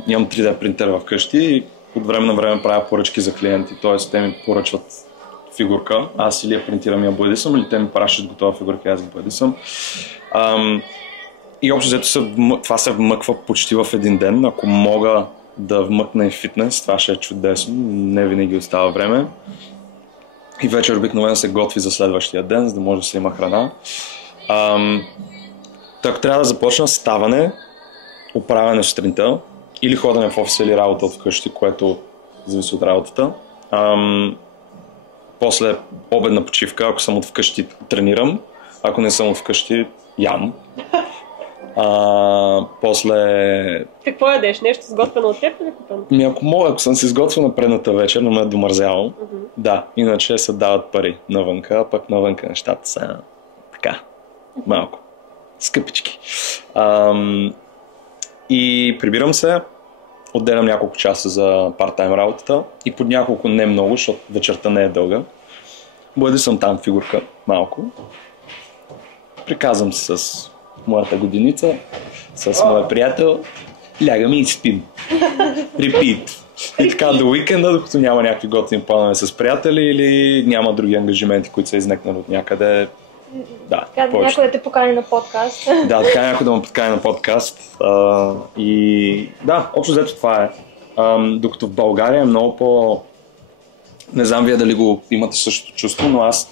Имам 3D принтер вкъщи и от време на време правя поръчки за клиенти. Т.е. те ми поръчват фигурка, аз или я принтирам и я боядисвам, или те ми пращат готова фигурка и аз я боядисвам. И общо взето това се вмъква почти в един ден. Ако мога да вмъкна и фитнес, това ще е чудесно. Не винаги остава време. И вечер обикновено се готви за следващия ден, за да може да се има храна. Так трябва да започна ставане, оправяне сутринта, или ходене в офиса или работа от вкъщи, което зависи от работата. После обедна почивка, ако съм от вкъщи, тренирам. Ако не съм от вкъщи, ям. После... Какво ядеш? Нещо сготвено от теб или купено? Ако мога, ако съм си изготвил на предната вечер, но ме е домързяло, да, иначе се дават пари навънка, а пък навънка нещата са така, малко, скъпички. И прибирам се, отделям няколко часа за парттайм работата и под няколко не много, защото вечерта не е дълга. Боядисвам там фигурка малко, приказвам се с моята годиница, с моя приятел, лягаме и спим. Repeat. И така до уикенда, докато няма някакви готини планове с приятели или няма други ангажименти, които са изникнали от някъде. Да, така някой да те покани на подкаст. Да, така някой да ме подкани на подкаст. И да, общо взето това е. Докато в България е много по... Не знам вие дали го имате същото чувство, но аз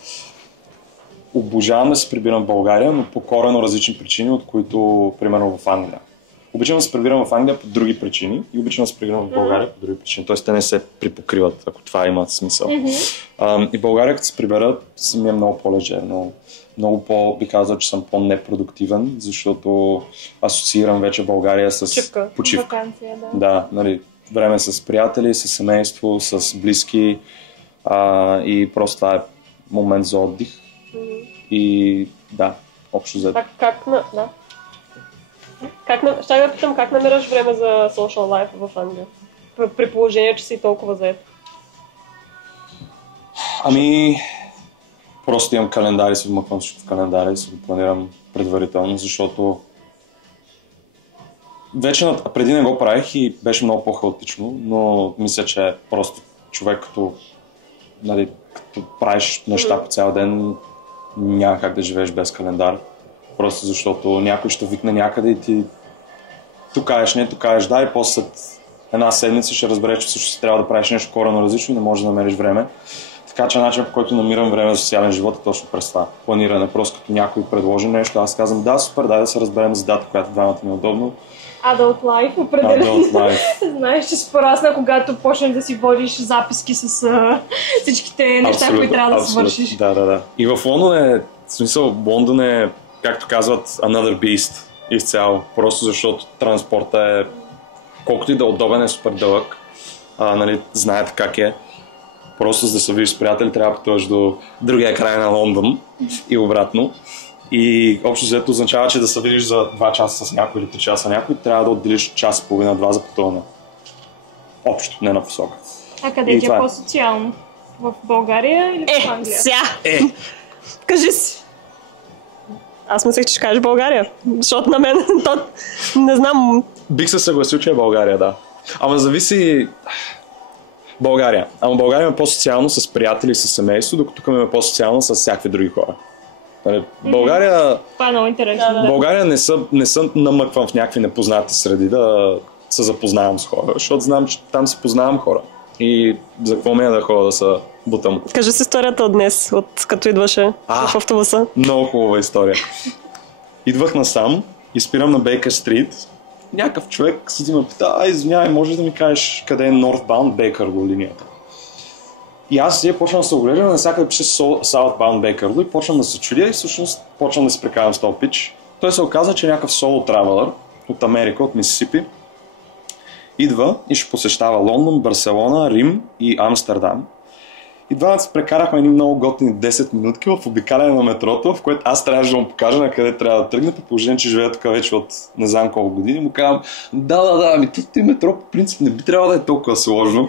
обожавам да се прибирам в България, но по коренно различни причини, от които, примерно, в Англия. Обичам да се прибирам в Англия по други причини и обичам да се прибирам в България по други причини. Тоест те не се припокриват, ако това има смисъл. И в България, като се прибера, ми е много по-лежерно. Много бих казал, че съм по-непродуктивен, защото асоциирам вече България с почивка. Ваканция, да. Да, нали, време с приятели, с семейство, с близки и просто това е момент за отдих. И да, общо взето. Ще да питам, как намираш време за social life в Англия? При положение, че си толкова зает. Ами, просто имам календари, се вмъквам всичко в календари и се го планирам предварително, защото вече преди не го правих и беше много по-хаотично, но мисля, че просто човек като правиш неща по цял ден, няма как да живееш без календар. Просто защото някой ще викне някъде и ти тук кажеш да, и после след една седмица ще разбереш, че всъщност трябва да правиш нещо коренно различно и не можеш да намериш време. Така че начин, по който намирам време за социален живот е точно през това планиране. Просто като някой предложи нещо, аз казвам да, супер, дай да се разберем за дата, която двамата ми е удобно. Adult life, определено. Adult life. Знаеш, че се порасна, когато почнеш да си водиш записки с всичките неща, които трябва да свършиш. Да. И в Лондон в смисъл, Лондон е, както казват, another beast изцяло. Просто защото транспорта е, колкото и да е удобен, е супер дълъг. Нали, знаете как е. Просто за да се видиш с приятели, трябва да пътуваш до другия край на Лондон и обратно. И общо взето означава, че да се видиш за 2 часа с някой или 3 часа с някой, трябва да отделиш час и половина-2 за пътуване. Общо, не на посока. А къде ти е по-социално? В България или в Англия? Кажи си. Аз мислех, че ще кажеш България, защото на мен не знам. Бих се съгласил, че е България, да. Ама зависи... България. Ама България е по-социално с приятели, с семейство, докато тук е по-социално с всякакви други хора. България... Това е много интересно. България не са намъквам в някакви непознати среди да се запознавам с хора, защото знам, че там се познавам хора. И за какво ме е да ходя да се бутам. Кажи си историята от днес, от като идваше в автобуса. Много хубава история. Идвах насам и спирам на Бейкър Стрит. Някакъв човек седи ме пита, извинявай, може да ми кажеш къде е Northbound Bakerloo линията? И аз почвам да се оглеждам, навсякъде пише Southbound Bakerloo и почвам да се чудя и всъщност почвам да се прекарам с този пич. Той се оказа, че е някакъв соло травелър от Америка, от Мисисипи. Идва и ще посещава Лондон, Барселона, Рим и Амстердам. И двамата се прекарахме едни много готини 10 минутки в обикаляне на метрото, в което аз трябваше да му покажа на къде трябва да тръгне, по положение, че живея тук вече от не знам колко години. Му казвам, ами тут и метро по принцип не би трябвало да е толкова сложно.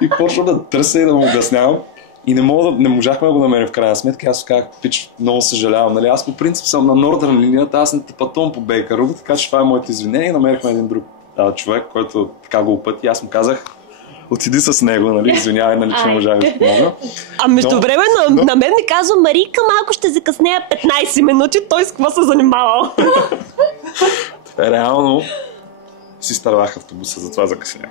И почвам да търся и да му обяснявам. И не можахме да го намерим в крайна сметка. Аз казах, пич, много съжалявам. Нали? Аз по принцип съм на Нордърн линията, аз не пътувам по Бейкър, така че това е моето извинение. И намерихме един друг човек, който така го опъти. Аз му казах, отиди с него, нали, извинявай, нали, че можах да помогна. А между време на мен ми казва, Марийка, малко ще закъснея 15 минути, той с какво се занимавал? Реално си стървах автобуса, затова закъснях.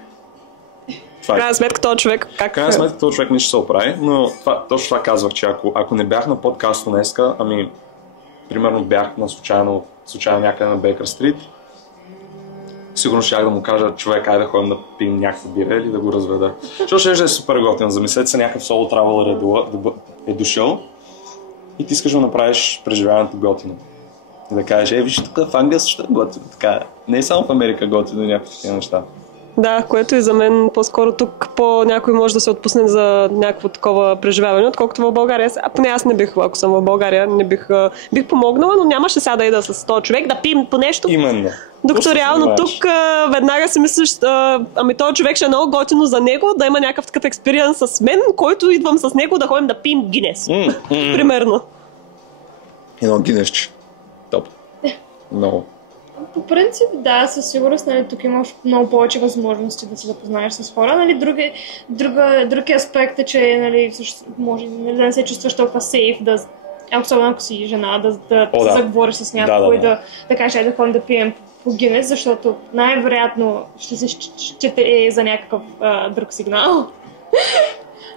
В крайна сметка този човек как... крайна сметка този човек нищо се оправи, но точно това казвах, че ако не бях на подкаста днеска, примерно бях на случайно някъде на Бейкър Стрит, сигурно щях да му кажа, човек, айде да ходим да пием някаква бира или да го разведа. Защото ще е супер готин. Замислете се, някакъв соло травелър е дошъл и ти искаш да направиш преживяването готино. И да кажеш, виж, тук в Англия също е готино. Така, не е само в Америка готино и някакви такива неща. Да, което и за мен по-скоро тук някой може да се отпусне за някакво такова преживяване, отколкото в България. Поне аз не бих, ако съм в България, не бих помогнала, но нямаше сега да ида с този човек да пием по нещо. Именно. Докато реално тук веднага си мислиш, този човек ще е много готино за него, да има някакъв такъв експириенс с мен, който идвам с него да ходим да пием Гинес. Примерно. Едно Гинесче. Топ. Много. По принцип, да, със сигурност, нали, тук имаш много повече възможности да се запознаеш с хора. Нали, други аспект е, че нали, може да не се чувстваш толкова сейф, особено ако си жена, да се заговориш с някой, да кажеш, да ходим да пием по Гинес, защото най-вероятно ще се счете за някакъв друг сигнал.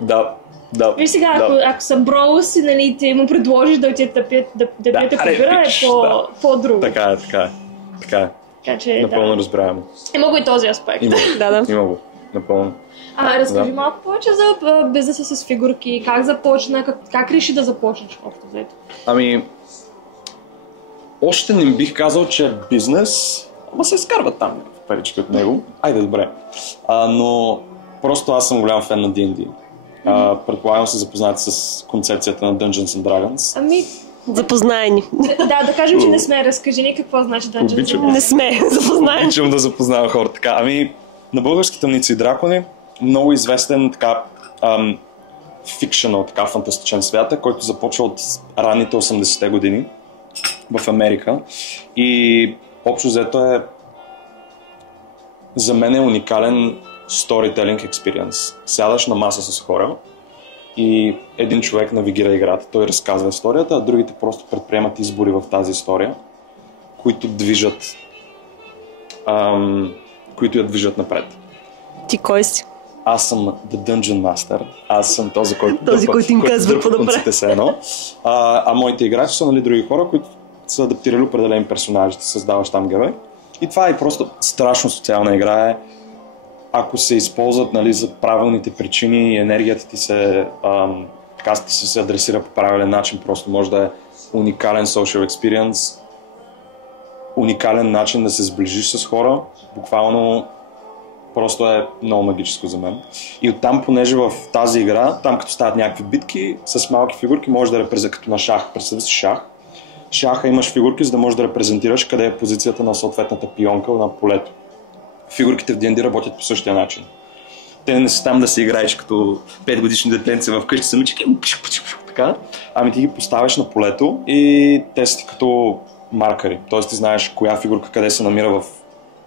Да, Да. Виж сега, ако са броус и нали, ти му предложиш да отидете да пиете кобира, е по-друго. Така е. Така че, напълно разбираемо. Има го и този аспект. Има го. Напълно. Разкажи малко повече за бизнеса с фигурки, как започна, как реши да започнеш общо взето? Още не бих казал, че е бизнес, ама се изкарват там парички от него. Айде, добре. Но просто аз съм голям фен на D&D. Предполагам се запознати с концепцията на Dungeons and Dragons. Запознай ни. Да кажем, че не сме. Разкажи ни какво значи Dungeons and Dragons. Не сме, запознай. Обичам да запознавам хората така. На български Тъмници и дракони много известен така фикшънъл, така фантастичен свят, който започва от ранните 80-те години в Америка. И общо взето за мен е уникален storytelling experience. Сядаш на маса с хора и един човек навигира играта. Той разказва историята, а другите просто предприемат избори в тази история, които я движат напред. Ти кой си? Аз съм The Dungeon Master. Аз съм този, който им казва конците се едно. А моите играчи са други хора, които са адаптирали определени персонажи, създаваш там герой. И това е просто страшно социална игра. Ако се използват за правилните причини и енергията ти се адресира по правилен начин, просто може да е уникален social experience, уникален начин да се сближиш с хора. Буквално просто е много магическо за мен. И оттам, понеже в тази игра, там като стават някакви битки, с малки фигурки може да репрезентираш, като на шах, представи си шах. Шаха имаш фигурки, за да можеш да репрезентираш къде е позицията на съответната пионка на полето. Фигурките в D&D работят по същия начин. Те не са там да се играеш като 5-годишни детенци вкъщи самички, така, ти ги поставяш на полето и те са ти като маркъри. Тоест ти знаеш коя фигурка къде се намира в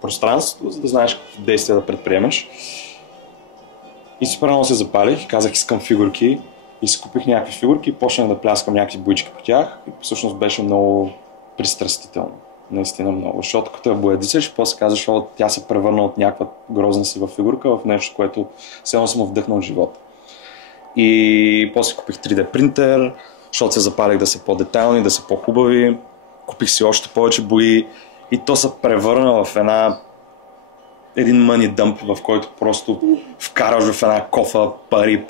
пространството, за да знаеш какви действия да предприемеш. И супер много се запалих и казах, искам фигурки. И си купих някакви фигурки и почнах да пляскам някакви боички по тях. И всъщност беше много пристрастително. Наистина много. Защото като я боядисаш, после казваш, защото тя се превърна от някаква грозна си във фигурка в нещо, което все едно съм вдъхнал в живота. И после купих 3D принтер, защото се запалих да са по-детайлни, да са по-хубави. Купих си още повече бои и то се превърна в един money dump, в който просто вкараш в една кофа пари,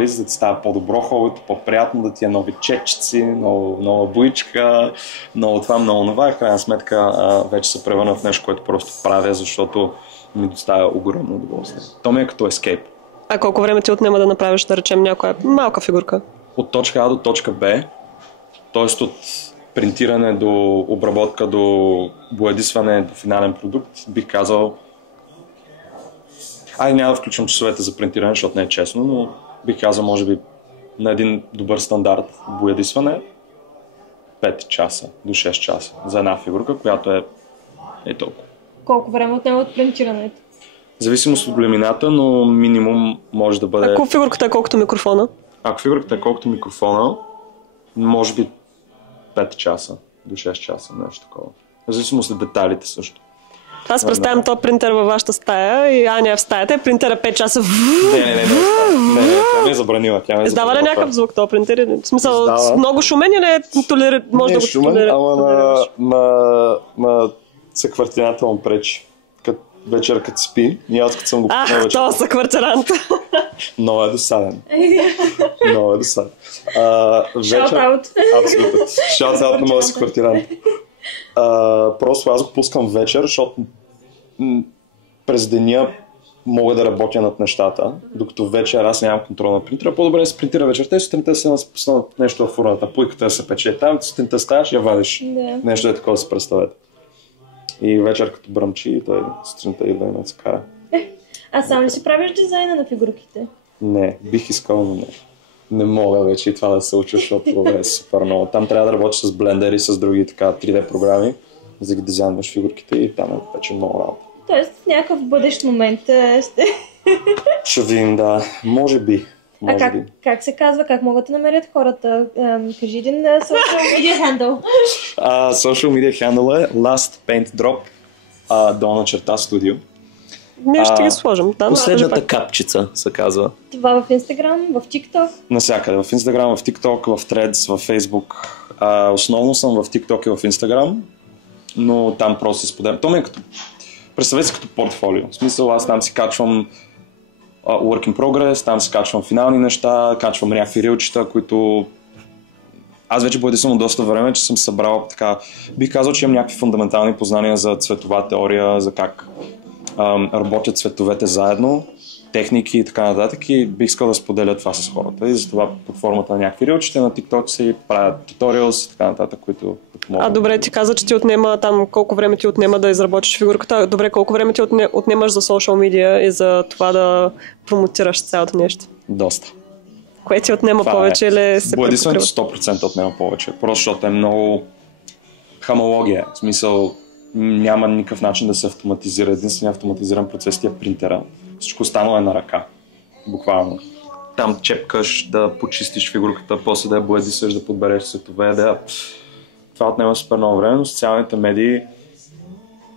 за да ти става по-добро хобито, по-приятно, да ти е нови чекчици, нова буичка, много това, много това. В крайна сметка вече се превърна в нещо, което просто правя, защото ми доставя огромно удоволствие. То ми е като escape. А колко време ти отнема да направиш, да речем, някоя малка фигурка? От точка А до точка Б, т.е. от принтиране до обработка, до боядисване, до финален продукт, бих казал. Няма да включвам часовете за принтиране, защото не е честно, но бих казал, може би, на един добър стандарт боядисване 5 часа до 6 часа за една фигурка, която е толкова. Колко време отнема от принтирането? В зависимост от големината, но минимум може да бъде... Ако фигурката е колкото микрофона? Ако фигурката е колкото микрофона, може би 5 часа до 6 часа, нещо такова. В зависимост от детайлите също. Аз представям този принтер във вашата стая и Аня е в стаята, принтера 5 часа. Не, тя ме е забранила. Издава ли някакъв звук този принтер? В смисъл, много шумен или може да го толерираш? Ама съквартината му пречи. Вечер като спи и аз като съм го пукнал вечер. Това са квартиранта. Много е досаден. Shout-out. Абсолютно. Shout-out на моя съквартирант. Просто аз го пускам вечер, защото през деня мога да работя над нещата, докато вечер аз нямам контрол на принтера. По-добре да се принтира вечерта и сутринта се пусна нещо в фурната, пуйката да се пече там, сутринта ставаш и я вадиш. Да. Нещо е такова да се представете. И вечер като бръмчи, той сутринта идва и ме се кара. А сам ли си правиш дизайна на фигурките? Не, бих искал, но не. Не мога вече и това да се уча, защото е супер много. Там трябва да работиш с блендери, с други така 3D програми, за да ги дизайнваш фигурките и там е вече много работа. Тоест в някакъв бъдещ момент сте... Ще видим, да. Може би. Как се казва? Как могат да намерят хората? Кажи един social media handle. Social media handle е Last Paint Drop, долна черта студио. Ние ще ги сложим. Да, Последната капчица се казва. Това в Instagram, в TikTok? Навсякъде. В Instagram, в TikTok, в Threads, в Facebook. Основно съм в TikTok и в Instagram, но там просто си споделям. То ми е като... Представете си като портфолио. В смисъл, аз там си качвам work in progress, там си качвам финални неща, качвам някакви рилчета, които... Аз вече бъдисам доста време, че съм събрал така... Бих казал, че имам някакви фундаментални познания за цветова теория, за как работят цветовете заедно, техники и така нататък, и бих искал да споделя това с хората. И затова под формата на някакви рилчета на TikTok си правят туториалс и така нататък, които могат. Добре, ти каза, че ти отнема там колко време ти отнема да изработиш фигурката. Добре, колко време ти отнемаш за социал медиа и за това да промотираш цялото нещо? Доста. Кое ти отнема това повече или се препокрива? 100% отнема повече, просто защото е много хамология. В смисъл, няма никакъв начин да се автоматизира. Единственият автоматизиран процес ти е принтера. Всичко останало е на ръка. Буквално. Там чепкаш да почистиш фигурката, после да я боядисаш, да подбереш цветове. Това отнема супер много време, но социалните медии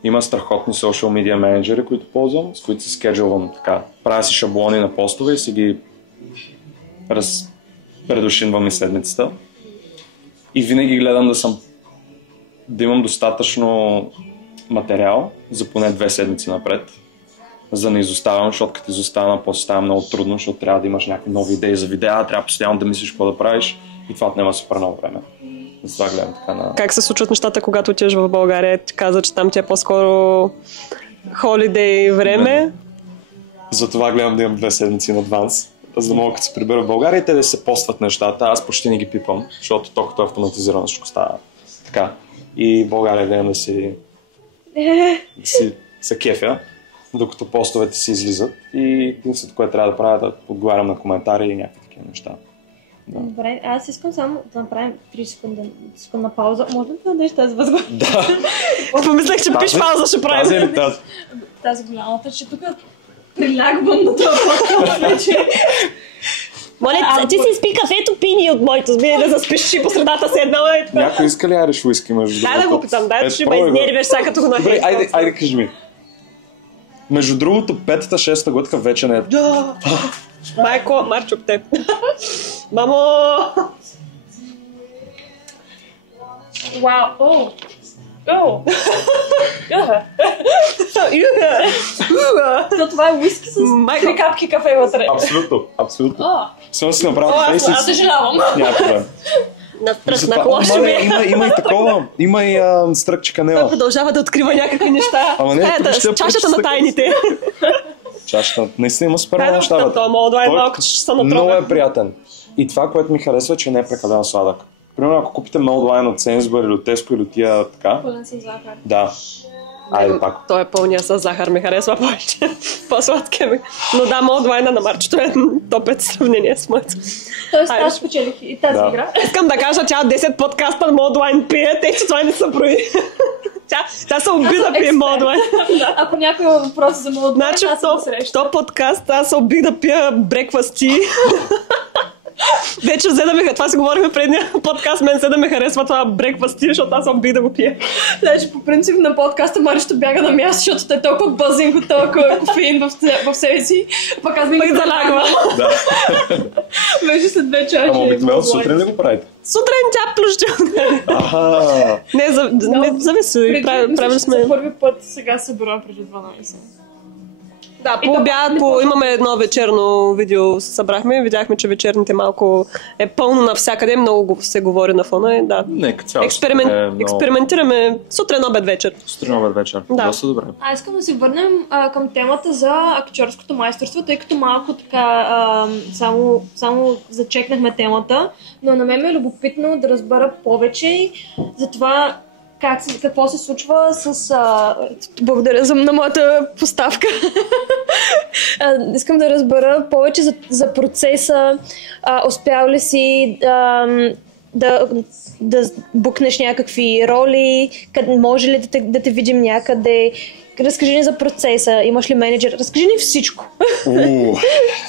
има страхотни social media менеджери, които ползвам, с които се скеджулвам така. Правя си шаблони на постове и си ги предушинвам и седмицата. И винаги гледам да имам достатъчно материал за поне 2 седмици напред, за да не изоставям, защото като изоставям, после става много трудно, защото трябва да имаш някакви нови идеи за видеа, трябва постоянно да мислиш какво да правиш и това отнема супер много време. Затова гледам така на... Как се случват нещата, когато отидеш в България? Ти каза, че там ти е по-скоро холидей време. Затова гледам да имам 2 седмици на адванс, за да мога като се прибера в България и те да се постват нещата. Аз почти не ги пипам, защото толкова автоматизирано всичко става така. И в България гледам да си се кефя, докато постовете си излизат, и единството, което трябва да правя, да отговарям на коментари и някакви такива неща. Да. Добре, аз искам само да направим 3 секундна пауза. Може ли да дадеш тази възгласа? Да. Помислех, че пиш пауза ще правим. Тази или тази? Тази голямата, че тук прилягвам на това подкаст вече. Моля, ти си изпи кафето, пини от моето, сбие да заспиш и по средата седнала и така. Някой иска ли ариш уиски между другото? Дай да го питам, дай, ще ме изнервиш сега като го нахействам. Добре, айде кажи ми. Между другото, 5-6 глътка вече не е... Майко, Марчук теб. Мамо! Вау, о! Това е уиски с 3 капки кафе вътре. Абсолютно. Само си направил фейсик. Аз съжалявам. Някаква. Настръкна лошо ми. Има и такова. Има и стръкче канела. Той продължава да открива някакви неща. Чашата на тайните. Чашата. Наистина има супер много неща. Много е приятен. И това, което ми харесва, че не е прекалено сладък. Примерно, ако купите Молдвайн от Сенсбър или от Теско или от тия така... Пълен с захар. Да. Айде пак. Той е пълния с захар, ми харесва повече. По-сладкия ми. Но да, Молдвайна на Марчето е топ 5 сравнение с моето. Тоест аз спечелих и тази игра. Искам да кажа, тя 10 подкаста на Молдвайн пие, те че това не са брои. Тя се оби да пие Молдвайн. Ако някой има въпроси за Молдвайн, аз съм среща. То подкаст аз се обих да пия брекфасти. Вече взе да ме... Това си говорихме предния подкаст, мен взе да ме харесва това брекфасти, защото аз обих да го пия. Значи по принцип на подкаста Мари ще бяга на място, защото те е толкова бъзинг от толкова кофеин в себе си. Пък аз ми залягва. Да. Вече след 2 чаши. Ама обикновено сутрин ли го правите? Сутрин тя плюща. Не, зависи. Правили сме. За първи път сега се броя преди 12. Да, по обяд, имаме едно вечерно видео, събрахме и видяхме, че вечерните малко е пълно навсякъде, много се говори на фона и да. Експериментираме сутрин, обед, вечер. Сутрин, обед, вечер. Да. Доста добре. Искам да се върнем към темата за актьорското майсторство, тъй като малко така само зачекнахме темата, но на мен е любопитно да разбера повече за това какво се случва с... Благодаря на моята поставка. Искам да разбера повече за процеса. Успял ли си да букнеш някакви роли? Може ли да те видим някъде? Разкажи ни за процеса. Имаш ли менеджер? Разкажи ни всичко.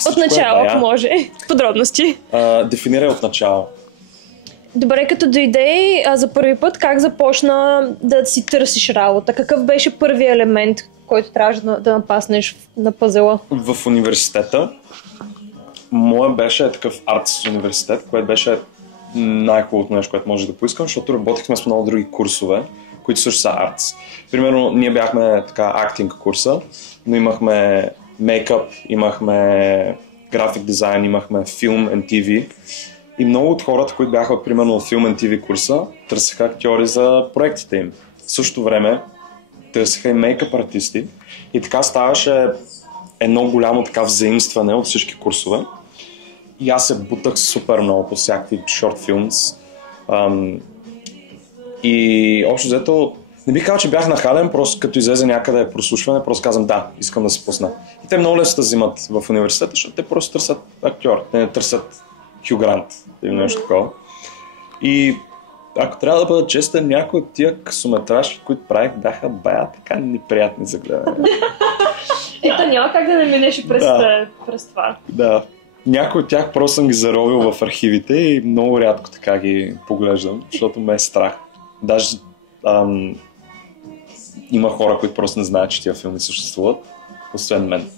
От начало, ако може. Подробности. Дефинирай от начало. Добре, като дойде за първи път, как започна да си търсиш работа? Какъв беше първият елемент, който трябваше да напаснеш на пъзела? В университета моя беше такъв артс университет, което беше най-хубавото нещо, което може да поискам, защото работихме с много други курсове, които също са артс. Примерно, ние бяхме така актинг курса, но имахме мейкъп, имахме график дизайн, имахме филм and TV. И много от хората, които бяха примерно в филм and TV курса, търсеха актьори за проектите им. В същото време търсеха и мейкъп артисти. И така ставаше едно голямо така взаимстване от всички курсове. И аз се бутах супер много по всякакви шорт филмс. И общо взето, не бих казал, че бях нахален, просто като излезе някъде прослушване, просто казвам да, искам да се пусна. И те много лесно да взимат в университета, защото те просто търсят актьор, те не търсят Хю Грант или нещо такова. И ако трябва да бъда честен, някои от тия късометражки, които правих, бяха бая така неприятни за гледане. Ето няма как да не минеш през това. Да. Някои от тях просто съм ги заровил в архивите и много рядко така ги поглеждам, защото ме е страх. Даже има хора, които просто не знаят, че тия филми съществуват, освен мен.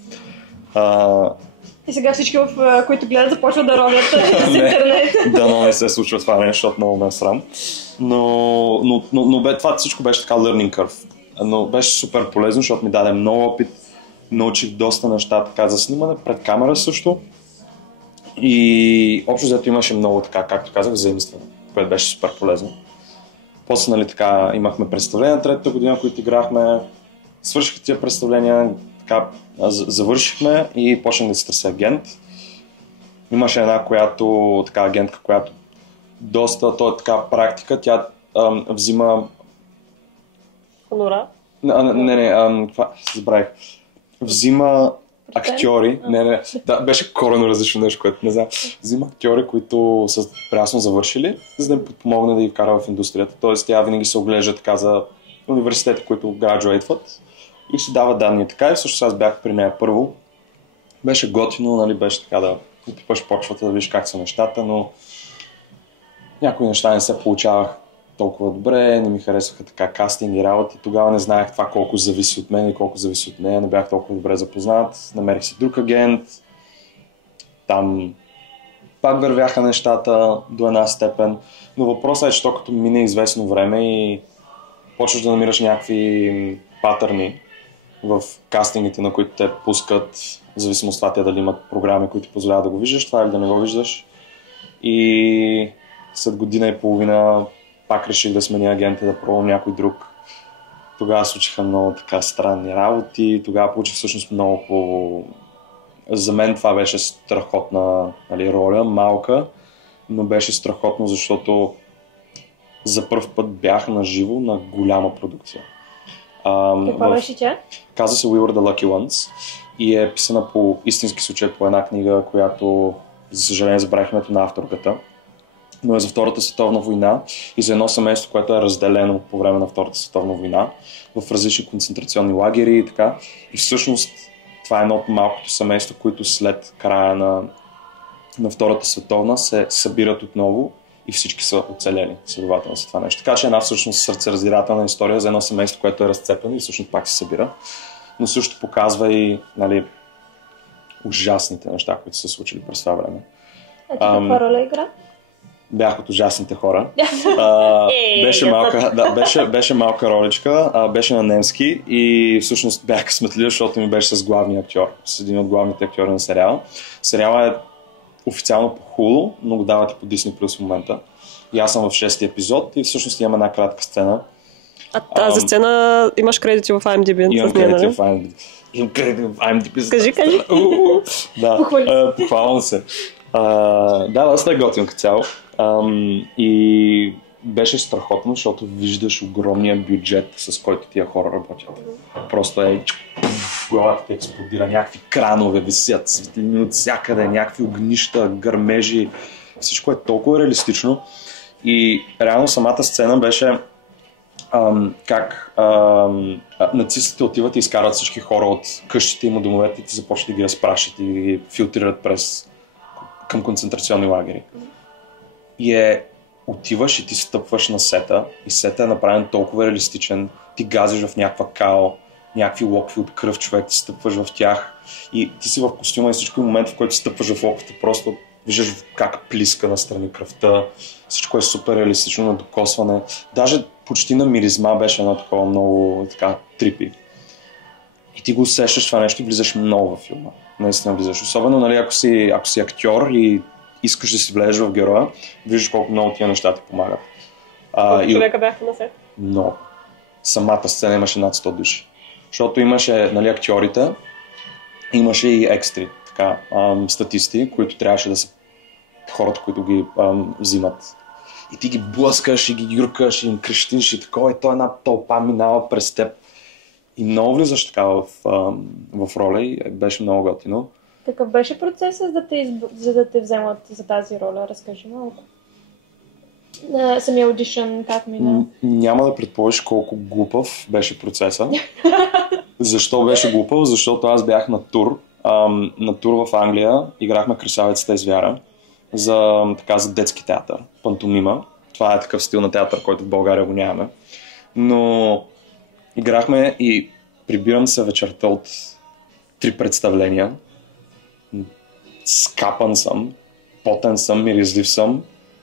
И сега всички, които гледат, започват да ровят с интернет. Дано не се случва това нещо, защото много ме е срам. Но това всичко беше така learning curve. Но беше супер полезно, защото ми даде много опит. Научих доста неща така за снимане, пред камера също. И общо взето имаше много така, както казах, взаимстване, което беше супер полезно. После, нали, така, имахме представления третата година, които играхме. Свършиха тия представления, така, завършихме и почнах да си търся агент. Имаше една, така агентка, която доста, то е така практика, тя взима... Хонора? Това забравих. Взима актьори, да, беше коренно различно нещо, което не знам. Взима актьори, които са прясно завършили, за да им подпомогне да ги вкара в индустрията. Тоест тя винаги се оглежда така за университети, които граджуейтват и си дава данни така. И всъщност аз бях при нея първо. Беше готино, нали, беше така да опипаш почвата, да видиш как са нещата, но някои неща не се получавах толкова добре, не ми харесваха така кастинг и работи. Тогава не знаех това колко зависи от мен и колко зависи от нея. Не бях толкова добре запознат. Намерих си друг агент. Там пак вървяха нещата до една степен. Но въпросът е, че то като мине известно време и почваш да намираш някакви патърни в кастингите, на които те пускат, в зависимост от това те дали имат програми, които позволяват да го виждаш това или да не го виждаш. И след година и половина пак реших да сменя агента, да пробвам някой друг. Тогава случиха много така странни работи, тогава получих всъщност много За мен това беше страхотна, нали, роля, малка, но беше страхотно, защото за първ път бях на живо на голяма продукция. Каква беше тя? Каза се We Were the Lucky Ones и е писана по истински случай, по една книга, която, за съжаление, забравих името на авторката, но е за Втората световна война и за едно семейство, което е разделено по време на Втората световна война в различни концентрационни лагери и така. И всъщност това е едно от малкото семейство, които след края на Втората световна се събират отново и всички са оцелели, следователно за това нещо. Така че една всъщност сърцераздирателна история за едно семейство, което е разцепено и всъщност пак се събира. Но също показва и, нали, ужасните неща, които са случили през това време. А ти каква роля игра? Бях от ужасните хора. Беше малка роличка, беше на немски и всъщност бях късметлив, защото ми беше с главния актьор, с един от главните актьори на сериала. Сериала е официално по Hulu, но го давате по Disney Plus в момента. И аз съм в 6-ти епизод и всъщност имам една кратка сцена. А тази сцена имаш кредити в IMDb? Имам кредити в IMDb. Имам кредити в IMDb. Кажи. Да, похвалвам се. Доста е готин като цяло. И беше страхотно, защото виждаш огромния бюджет, с който тия хора работят. Просто е главата те експлодира, някакви кранове висят, светлини от всякъде, някакви огнища, гърмежи. Всичко е толкова реалистично. И реално самата сцена беше как нацистите отиват и изкарат всички хора от къщите им, от домовете и започват да ги разпращат и ги филтрират към концентрационни лагери. И отиваш и ти стъпваш на сета и сета е направен толкова реалистичен, ти газиш в някаква као, някакви локви от кръв, човек, ти стъпваш в тях и ти си в костюма и всичко момент, в който стъпваш в локвите, просто виждаш как плиска настрани кръвта, всичко е супер реалистично на докосване. Даже почти на миризма беше едно такова много така трипи. И ти го усещаш това нещо и влизаш много във филма. Наистина влизаш. Особено, нали, ако си актьор и искаш да си влезеш в героя, виждаш колко много тия неща ти помагат. Човека бяхте на сет? Много. Самата сцена имаше над 100 души. Защото имаше, нали, актьорите, имаше и екстри, така, статисти, които трябваше да са хората, които ги взимат. И ти ги блъскаш и ги юркаш и им крещиш и такова, и то една тълпа минава през теб. И много влизаш така в роля и беше много готино. Какъв беше процесът, за да те вземат за тази роля? Разкажи малко. Самия аудишън, как мина? Няма да предположиш колко глупав беше процесът. Защо беше глупав? Защото аз бях на тур. На тур в Англия играхме Красавицата и звяра за детски театър, пантомима. Това е такъв стил на театър, който в България го нямаме. Но играхме и прибирам се вечерта от 3 представления. Скапан съм, потен съм, миризлив съм.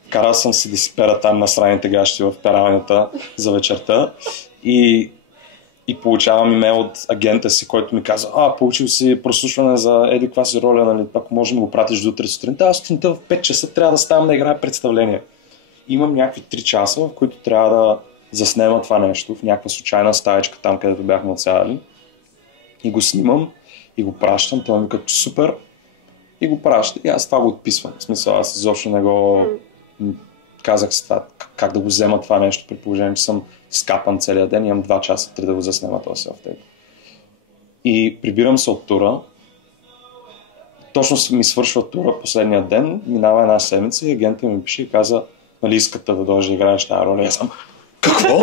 Карал съм се да си пера там на сраните гащи в пералнята за вечерта и получавам имейл от агента си, който ми каза: получил си прослушване за еди каква си роля, нали, пак може да го пратиш до утре сутринта. Аз сутринта в 5 часа трябва да ставам да играя представление. Имам някакви 3 часа, в които трябва да заснема това нещо в някаква случайна стаечка там, където бяхме отсядали. И го снимам и го пращам. Той ми казва: супер. И го праща. И аз това го отписвам. В смисъл, аз изобщо не го казах с това, как да го взема това нещо, при положение, че съм скапан целия ден и имам 2 часа 3 да го заснема този селфтейп. И прибирам се от тура. Точно ми свършва тура последния ден, минава една седмица и агентът ми пише и каза: нали искате да дойдеш да играеш тази роля? И аз съм: какво?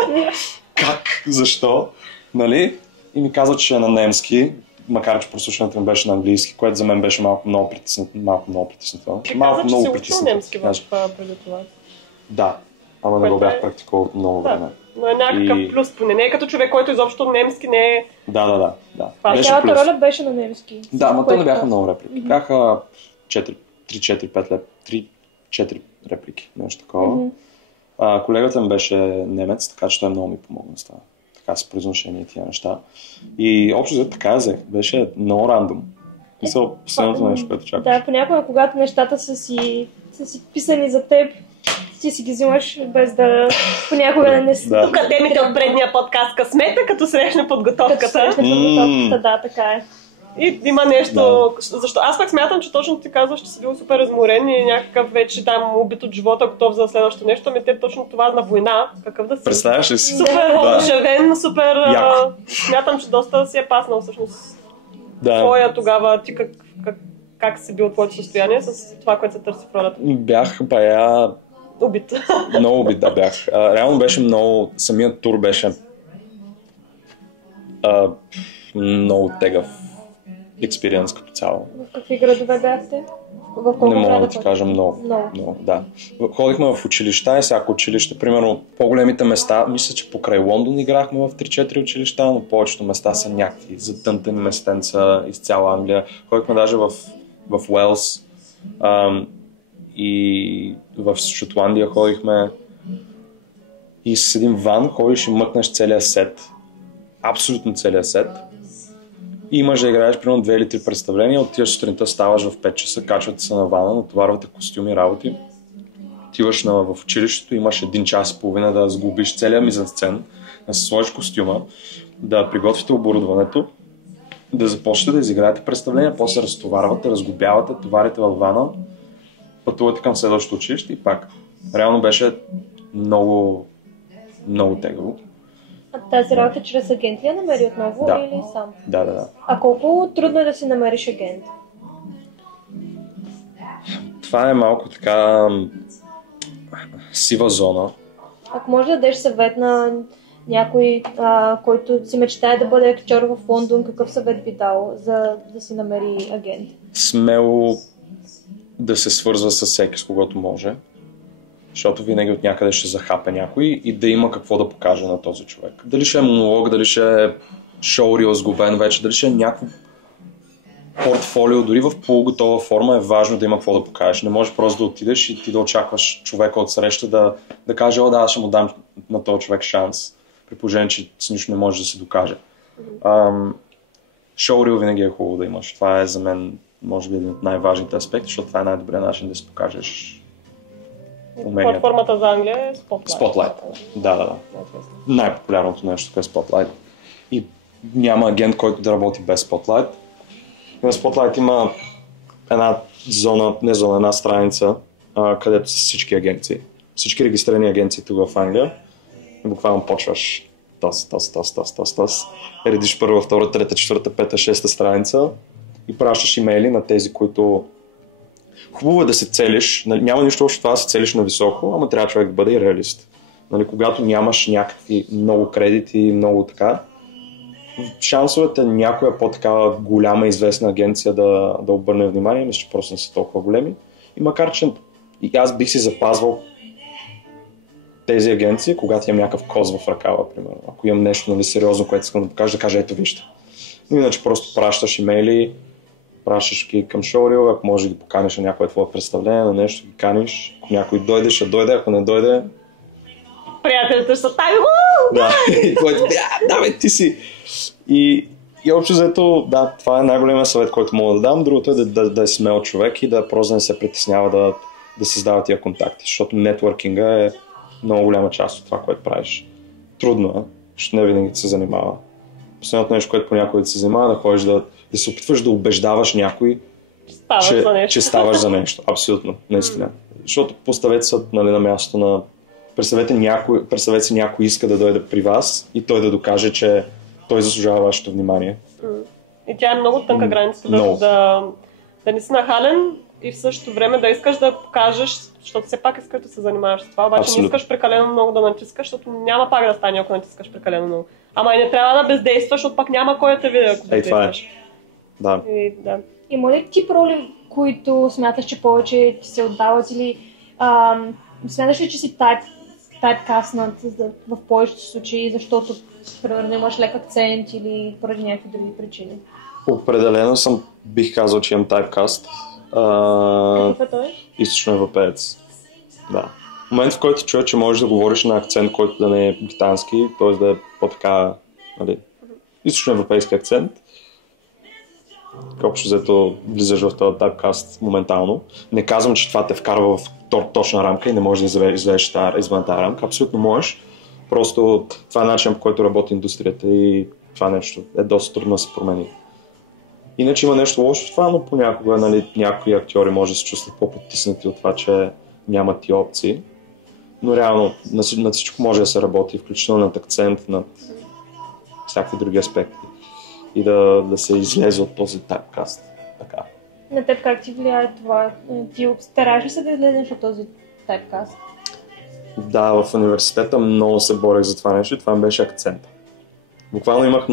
Как? Защо? Нали? И ми каза, че е на немски, макар че прослушването ми беше на английски, което за мен беше малко много притеснително. Малко много притеснително. Ти каза, че си учил немски преди това. Да, ама не го бях практикувал от много време. Но е някакъв плюс, поне не е като човек, който изобщо немски не е... Да. Цялата роля беше на немски. Да, но те не бяха много реплики. Бяха 3-4 реплики, нещо такова. Колегата ми беше немец, така че той много ми помогна с това. Така с произношение и тия неща. И общо за така взех. Беше много рандом. Мисля, последното нещо, което чакаш. Да, понякога, когато нещата са си писани за теб, ти си ги взимаш без да понякога не си. Да. Тук темите от предния подкаст късмета, като срещна подготовката. Да, така е. И има нещо, защо? Аз пак смятам, че точно ти казваш, че си бил супер разморен и някакъв вече там убит от живота, готов за следващото нещо, ами те точно това на война, какъв да си. Представяш ли си? Супер одушевен, супер... Смятам, че доста си е паснал всъщност. Твоя тогава, ти как си бил твоето състояние с това, което се търси в ролята? Бях бая... Убит. Много убит, да бях. Реално беше много... Самият тур беше много тегъв експириенс като цяло. В какви градове бяхте? Не мога да ти кажа много. Да. Ходихме в училища и всяко училище, примерно по-големите места, мисля, че покрай Лондон играхме в 3-4 училища, но повечето места са някакви затънтени местенца из цяла Англия. Ходихме даже в Уелс и в Шотландия ходихме и с един ван ходиш и мъкнеш целия сет. Абсолютно целия сет. И имаш да играеш примерно 2 или 3 представления, отиваш сутринта, ставаш в 5 часа, качвате се на вана, натоварвате костюми, работи. Отиваш в училището, имаш 1 час и половина да сглобиш целия мизансцен, да се сложиш костюма, да приготвите оборудването, да започнете да изиграете представления, после разтоварвате, разглобявате, товарите във вана, пътувате към следващото училище и пак. Реално беше много, много тегаво. А тази работа чрез агент ли я намери отново или сам? Да. А колко трудно е да си намериш агент? Това е малко така сива зона. Ако може да дадеш съвет на някой, който си мечтае да бъде актьор в Лондон, какъв съвет би дал, за да си намери агент? Смело да се свързва с всеки, с когото може. Защото винаги от някъде ще захапе някой и да има какво да покаже на този човек. Дали ще е монолог, дали ще шоурил сглобен вече, дали ще е някакво портфолио, дори в полуготова форма е важно да има какво да покажеш. Не можеш просто да отидеш и ти да очакваш човека от среща да каже, о да, аз ще му дам на този човек шанс, при положение, че с нищо не може да се докаже. Шоурил винаги е хубаво да имаш. Това е за мен, може би, един от най-важните аспекти, защото това е най-добрият начин да си покажеш умения. Платформата за Англия е Spotlight. Spotlight. Да. Най-популярното нещо е Spotlight. И няма агент, който да работи без Spotlight. На Spotlight има една страница, където са всички агенции. Всички регистрирани агенции тук в Англия. И буквално почваш тос. Редиш първа, втора, трета, четвърта, пета, шеста страница и пращаш имейли на тези, които... Хубаво е да се целиш, няма нищо общо това да се целиш на високо, ама трябва човек да бъде и реалист. Когато нямаш някакви много кредити и много така, шансовете някоя по-такава голяма известна агенция да обърне внимание, мисля, че просто не са толкова големи. И макар, че и аз бих си запазвал тези агенции, когато имам някакъв коз в ръкава, примерно. Ако имам нещо сериозно, което искам да покажа, да кажа, ето вижте. Но иначе просто пращаш имейли, пращаш ги към шоурил, ако може да ги поканиш на някое твое представление, на нещо ги каниш. Ако някой дойде, ще дойде, ако не дойде... Приятелите са там. Да, давай ти си. И общо взето, да, това е най-големият съвет, който мога да дам. Другото е да е смел човек и да просто не се притеснява да създава тия контакти, защото нетворкинга е много голяма част от това, което правиш. Трудно е, защото не винаги се занимава. Последното нещо, което понякога да се занимава, да ходиш да се опитваш да убеждаваш някой, че ставаш за нещо. Абсолютно, наистина. Защото поставете се на мястото на... Представете си някой иска да дойде при вас и той да докаже, че той заслужава вашето внимание. И тя е много тънка граница, да не си нахален и в същото време да искаш да покажеш, защото все пак искаш да се занимаваш с това, обаче Абсолютно. не искаш прекалено много да натискаш, защото няма пак да стане, ако натискаш прекалено много. Ама и не трябва да бездействаш, защото пак няма кой да те види, ако бездействаш. Да. Да. Има ли тип роли, които смяташ, че повече ти се отдават или смяташ ли, че си тайпкастнат в повечето случаи, защото примерно имаш лек акцент или поради някакви други причини? Определено бих казал, че имам тайпкаст. Какъв е той? Източноевропеец. Да. В момент, в който чуя, че можеш да говориш на акцент, който да не е британски, т.е. да е по-така, източноевропейски акцент, общо взето влизаш в този тайпкаст моментално. Не казвам, че това те вкарва в точна рамка и не можеш да излезеш извън тази рамка. Абсолютно можеш. Просто това е начин, по който работи индустрията и това нещо е доста трудно да се промени. Иначе има нещо лошо в това, но понякога някои актьори може да се чувстват по-потиснати от това, че нямат тия опции. Но реално на всичко може да се работи, включително над акцент, над всякакви други аспекти. И да се излезе от този тайпкаст. Така. На теб как ти влияе това? Ти стараш ли се да излезеш от този тайпкаст? Да, в университета много се борех за това нещо и това беше акцент. Буквално имах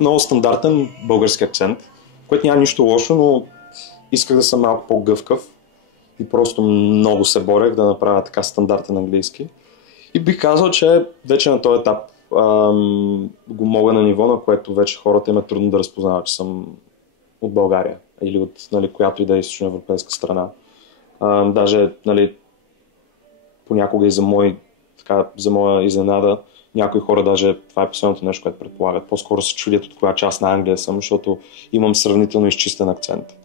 много стандартен български акцент, което няма нищо лошо, но исках да съм малко по-гъвкав и просто много се борех да направя така стандартен английски. И бих казал, че вече на този етап го мога на ниво, на което вече хората им е трудно да разпознават, че съм от България или от която и да е източноевропейска страна. Даже понякога и за моя изненада, някои хора даже, това е последното нещо, което предполагат, по-скоро се чудят от коя част на Англия съм, защото имам сравнително изчистен акцент.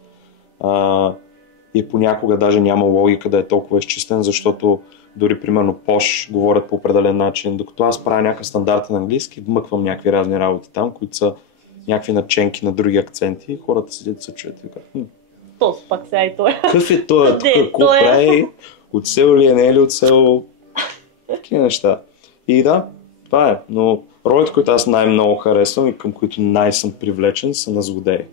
И понякога даже няма логика да е толкова изчистен, защото дори примерно пош говорят по определен начин, докато аз правя някакъв стандартен английски, вмъквам някакви разни работи там, които са някакви наченки на други акценти и хората седят да се чуят и викат, То пак сега и той. какъв е той? Какво прави? От село ли е, не е ли от село? Такива неща. И да, това е. Но ролите, които аз най-много харесвам и към които най-съм привлечен, са на злодеи.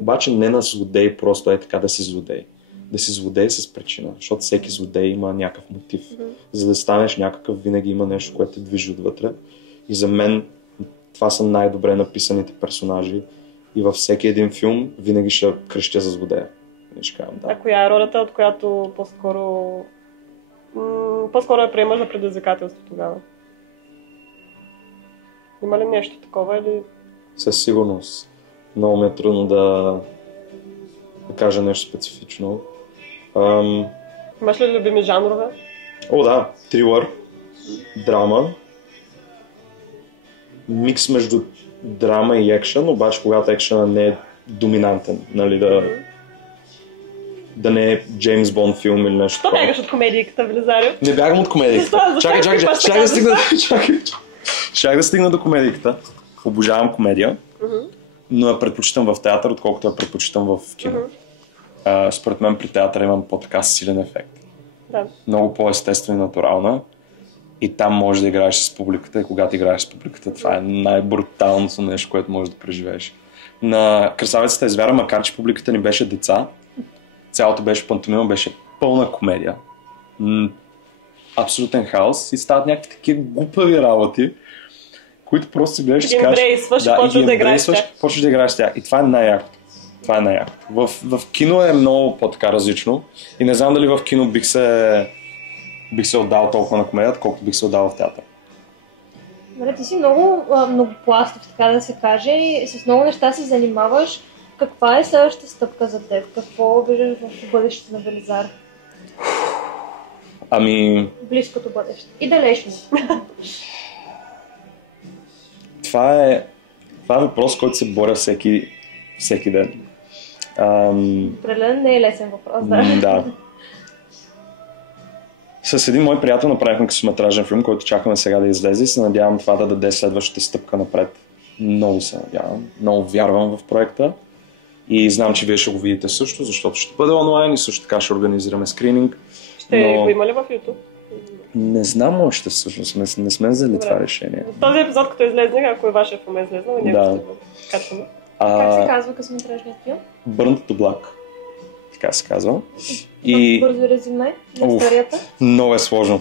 Обаче не на злодей, просто е така да си злодей. Да си злодей с причина, защото всеки злодей има някакъв мотив. За да станеш някакъв, винаги има нещо, което те движи отвътре. И за мен това са най-добре написаните персонажи. И във всеки един филм винаги ще крещя за злодея. А коя е ролята, от която по-скоро я приемаш за предизвикателство тогава? Има ли нещо такова или... Със сигурност. Много ми е трудно да кажа нещо специфично. Имаш ли любими жанрове? О, да. Трилър, драма. Микс между драма и екшън, обаче когато екшънът не е доминантен, нали, да не е Джеймс Бонд филм или нещо. Що бягаш от комедийката, Велизарио? Не бягам от комедийката. Чакай, чакай да стигна до комедийката. Обожавам комедия, но я предпочитам в театър, отколкото я предпочитам в кино. Според мен при театъра имам по-така силен ефект. Да. Много по-естествена и натурална. И там можеш да играеш с публиката и когато играеш с публиката, това е най-бруталното нещо, което можеш да преживееш. На Красавицата и звяра, макар че публиката ни беше деца, цялото беше пантомима, беше пълна комедия. Абсолютен хаос и стават някакви такива глупави работи, които просто си гледаш и кажеш... почваш да играеш с тях. И това е най-якото. Това е най-якото. В кино е много по-така различно и не знам дали в кино бих се отдал толкова на комедията, колкото бих се отдал в театър. Добре, ти си много многопластов, така да се каже, и с много неща се занимаваш. Каква е следващата стъпка за теб? Какво виждаш в бъдещето на Велизар? Близкото бъдеще. И далечно. Това е въпрос, който се боря всеки ден. Определено не е лесен въпрос, да. Да. С един мой приятел направихме късометражен филм, който чакаме сега да излезе и се надявам това да даде следващата стъпка напред. Много се надявам. Много вярвам в проекта и знам, че вие ще го видите също, защото ще бъде онлайн и също така ще организираме скрининг. Ще го има ли в YouTube? Не знам още всъщност, не сме взели това решение. В този епизод, като излезне, ако е вашия филм излезнал, ние ще го качваме. Как се казва късометражният филм? Burnt to Black. Така се казва. Бързо резюме на историята? Много е сложно.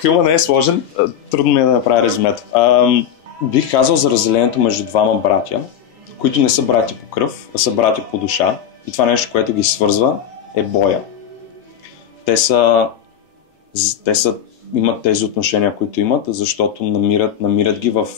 Филма не е сложен. Трудно ми е да направя резюмето. Бих казал за разделението между двама братя, които не са братя по кръв, а са братя по душа. И това нещо, което ги свързва, е боя. Те имат тези отношения, които имат, защото намират ги в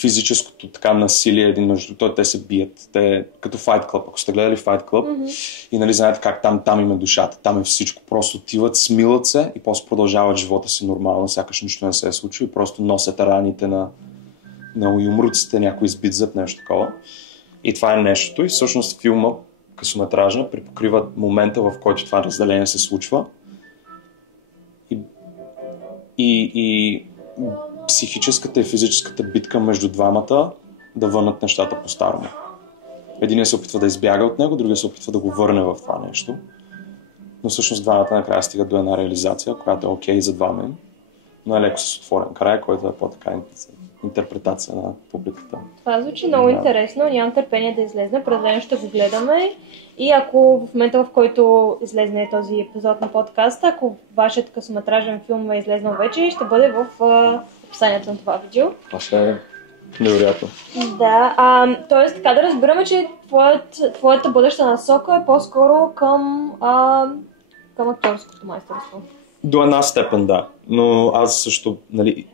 физическото така насилие един между той, те се бият. Те като Fight Club. Ако сте гледали Fight Club и нали знаете как там има душата, там е всичко. Просто отиват, смилат се и после продължават живота си нормално, сякаш нищо не се е случило и просто носят раните на уюмруците, някой избит зъб, нещо такова. И това е нещото и всъщност филма късометражна припокрива момента, в който това разделение се случва и психическата и физическата битка между двамата да върнат нещата по-старому. Единият се опитва да избяга от него, другият се опитва да го върне в това нещо. Но всъщност двамата накрая стигат до една реализация, която е окей за двама, но е леко с отворен край, който е по-така интерпретация на публиката. Това звучи много интересно, нямам търпение да излезне, определено ще го гледаме и ако в момента, в който излезне този епизод на подкаста, ако вашият късометражен филм е излезнал вече, ще бъде в описанието на това видео. Това ще е невероятно. Да, т.е. така да разбираме, че твоята бъдеща насока е по-скоро към акторското майсторство. До една степен, да. Но аз също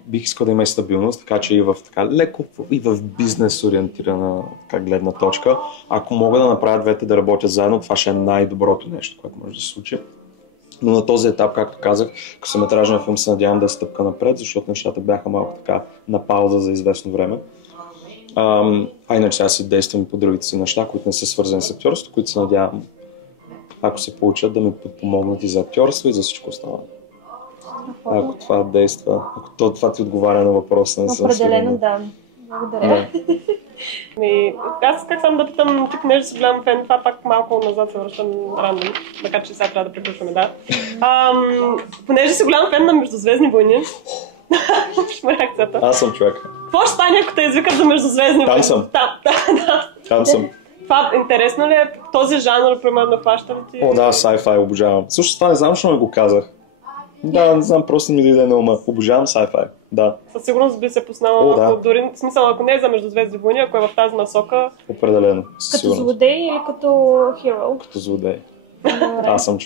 бих искал да има и стабилност, така че и в така леко и в бизнес ориентирана гледна точка. Ако мога да направя двете да работят заедно, това ще е най-доброто нещо, което може да се случи. Но на този етап, както казах, късометражен филм се надявам да е стъпка напред, защото нещата бяха малко така на пауза за известно време. Иначе сега си действам по другите си неща, които не са свързани с актьорството, които се надявам, ако се получат, да ми подпомогнат и за актьорство и за всичко останало. Ако това действа, ако това ти отговаря на въпроса. Определено да. Благодаря. Аз как само да питам, ти понеже си голям фен, това пак малко назад се връщам рандом, макар че сега трябва да приключваме, да. Понеже си голям фен на Междузвездни войни, реакцията. Аз съм човек. Какво ще стане, ако те извикат за Междузвездни войни? Там съм. Там съм. Това интересно ли е? Този жанр, примерно, хваща ли ти? О, да, sci-fi обожавам. Също това не знам, защо не го казах. Да, не знам, просто ми дойде на ума. Обожавам sci-fi, да. Със сигурност би се познала, ако дори, в смисъл, ако не е за Междузвездни войни, ако е в тази насока. Определено. Като злодей или като херо? Като злодей. Аз съм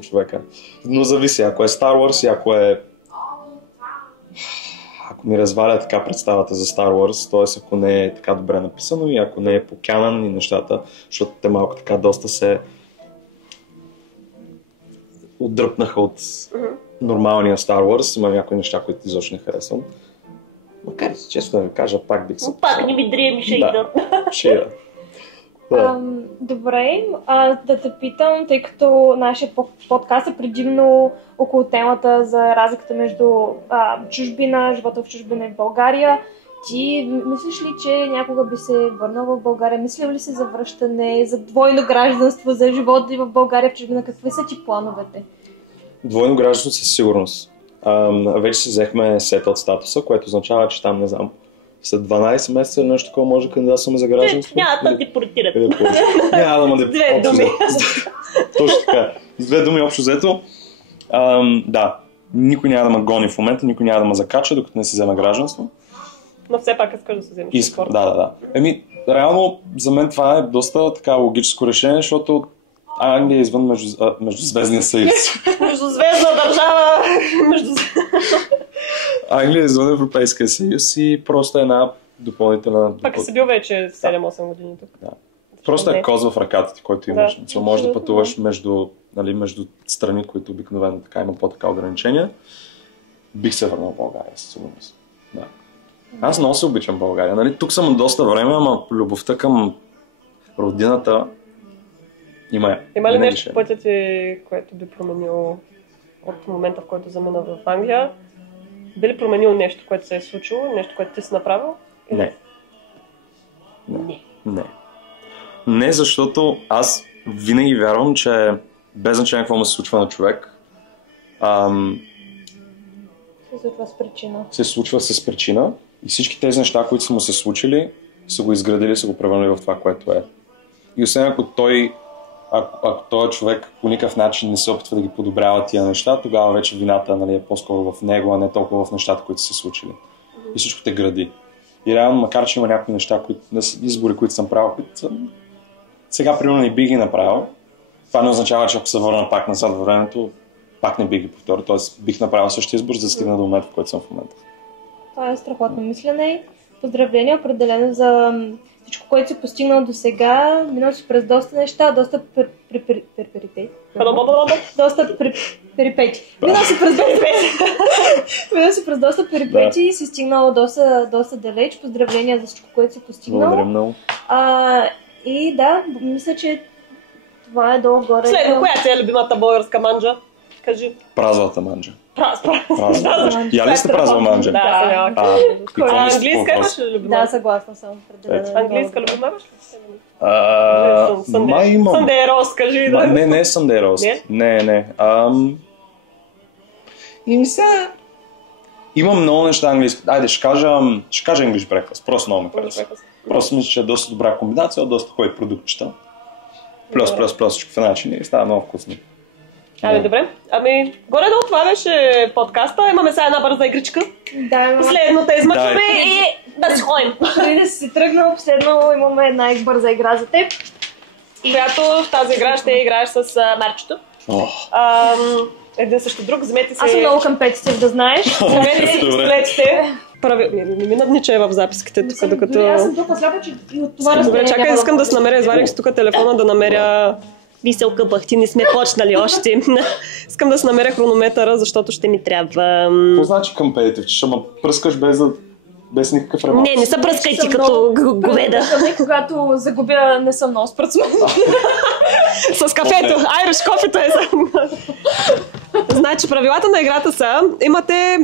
човека. Но зависи, ако е Star Wars и ако е ако ми разваля така представата за Star Wars, т.е. ако не е така добре написано и ако не е по канон и нещата, защото те малко така доста се отдръпнаха от нормалния Star Wars, има някои неща, които изобщо не харесвам. Макар и често да ви кажа, пак бих се... Пак не ми дрием, ще идат. Ще идат. Да. Добре, да те питам, тъй като нашия подкаст е предимно около темата за разликата между чужбина, живота в чужбина и в България. Ти мислиш ли, че някога би се върнал в България? Мислил ли си за връщане, за двойно гражданство, за живота и в България, в чужбина? Какви са ти плановете? Двойно гражданство със сигурност. Вече си взехме settled статуса, което означава, че там, не знам, след 12 месеца нещо такова може да кандидатстваме за гражданство. Няма да депортират. Няма да Две думи. Точно така. С две думи общо взето. Да, никой няма да ме гони в момента, никой няма да ме закача, докато не си вземе гражданство. Но все пак искаш да се вземеш. Искам, да. Реално за мен това е доста така логическо решение, защото Англия е извън Междузвездния съюз. Междузвездна държава. Англия е извън Европейския съюз и просто е една допълнителна... Пак си бил вече 7-8 години тук. Да. Просто е коз в ръката ти, който имаш. Да. Може да пътуваш между страни, които обикновено така има по-така ограничения. Бих се върнал в България, със сигурност. Да. Аз много се обичам България. Тук съм доста време, ама любовта към родината има ли нещо в пътя ти, което би променил от момента, в който замина в Англия? Би ли променил нещо, което се е случило? Нещо, което ти си направил? Не, защото аз винаги вярвам, че без значение какво му се случва на човек, се случва с причина и всички тези неща, които са му се случили, са го изградили, са го превърнали в това, което е. И освен ако този човек по никакъв начин не се опитва да ги подобрява тия неща, тогава вече вината е по-скоро в него, а не толкова в нещата, които са се случили. И всичко те гради. И реално, макар че има някакви неща, избори, които съм правил, които сега примерно не бих ги направил, това не означава, че ако се върна пак назад във времето, пак не бих ги повторил. Тоест бих направил същия избор, за да стигна до момента, в който съм в момента. Това е страхотно мислене. Поздравления определено за всичко, което си постигнал до сега. Минал си през доста неща, доста перипети. Минал си през доста перипети и си стигнал доста далеч. Поздравления за всичко, което си постигнал. Благодаря много. И да, мисля, че това е долу-горе. Следно, коя ти е любимата българска манджа? Кажи. Празвата манджа. Празвата. Я ли сте празва манджа? Да, английска имаш ли любима? Да, съгласна съм. Английска любима имаш ли? Май имам. Sunday Roast, кажи. Не е Sunday Roast. Не. И сега... Имам много неща английски. Айде, ще кажа English Breakfast. Просто много ме харесва. Просто мисля, че е доста добра комбинация, доста хубави продуктчета. Плюс всичко в начин и става много вкусно. Добре. Горе-долу това беше подкаста. Имаме сега една бърза игричка. Да, последно те измъчваме и да си ходим. Преди да си тръгнал, последно имаме една бърза игра за теб. Която в тази игра ще играеш с Марчето. Един също друг, вземете си... Аз съм много компетитив, да знаеш. Вземете си пистолетите. Не ми надничай в записките тук, докато... Аз съм толкова сляпа, че и от това разстояние... Добре, чакай, искам да се намеря, извадих си тук телефона да намеря... Виселка бахти, не сме почнали още. Искам да се намеря хронометъра, защото ще ми трябва... Какво значи компетитив? Че ще ме пръскаш без никакъв ремонт? Не се пръскай ти като говеда. Когато загубя, не съм много спортсмен. С кафето. Айриш кофето е само. Значи, правилата на играта са, имате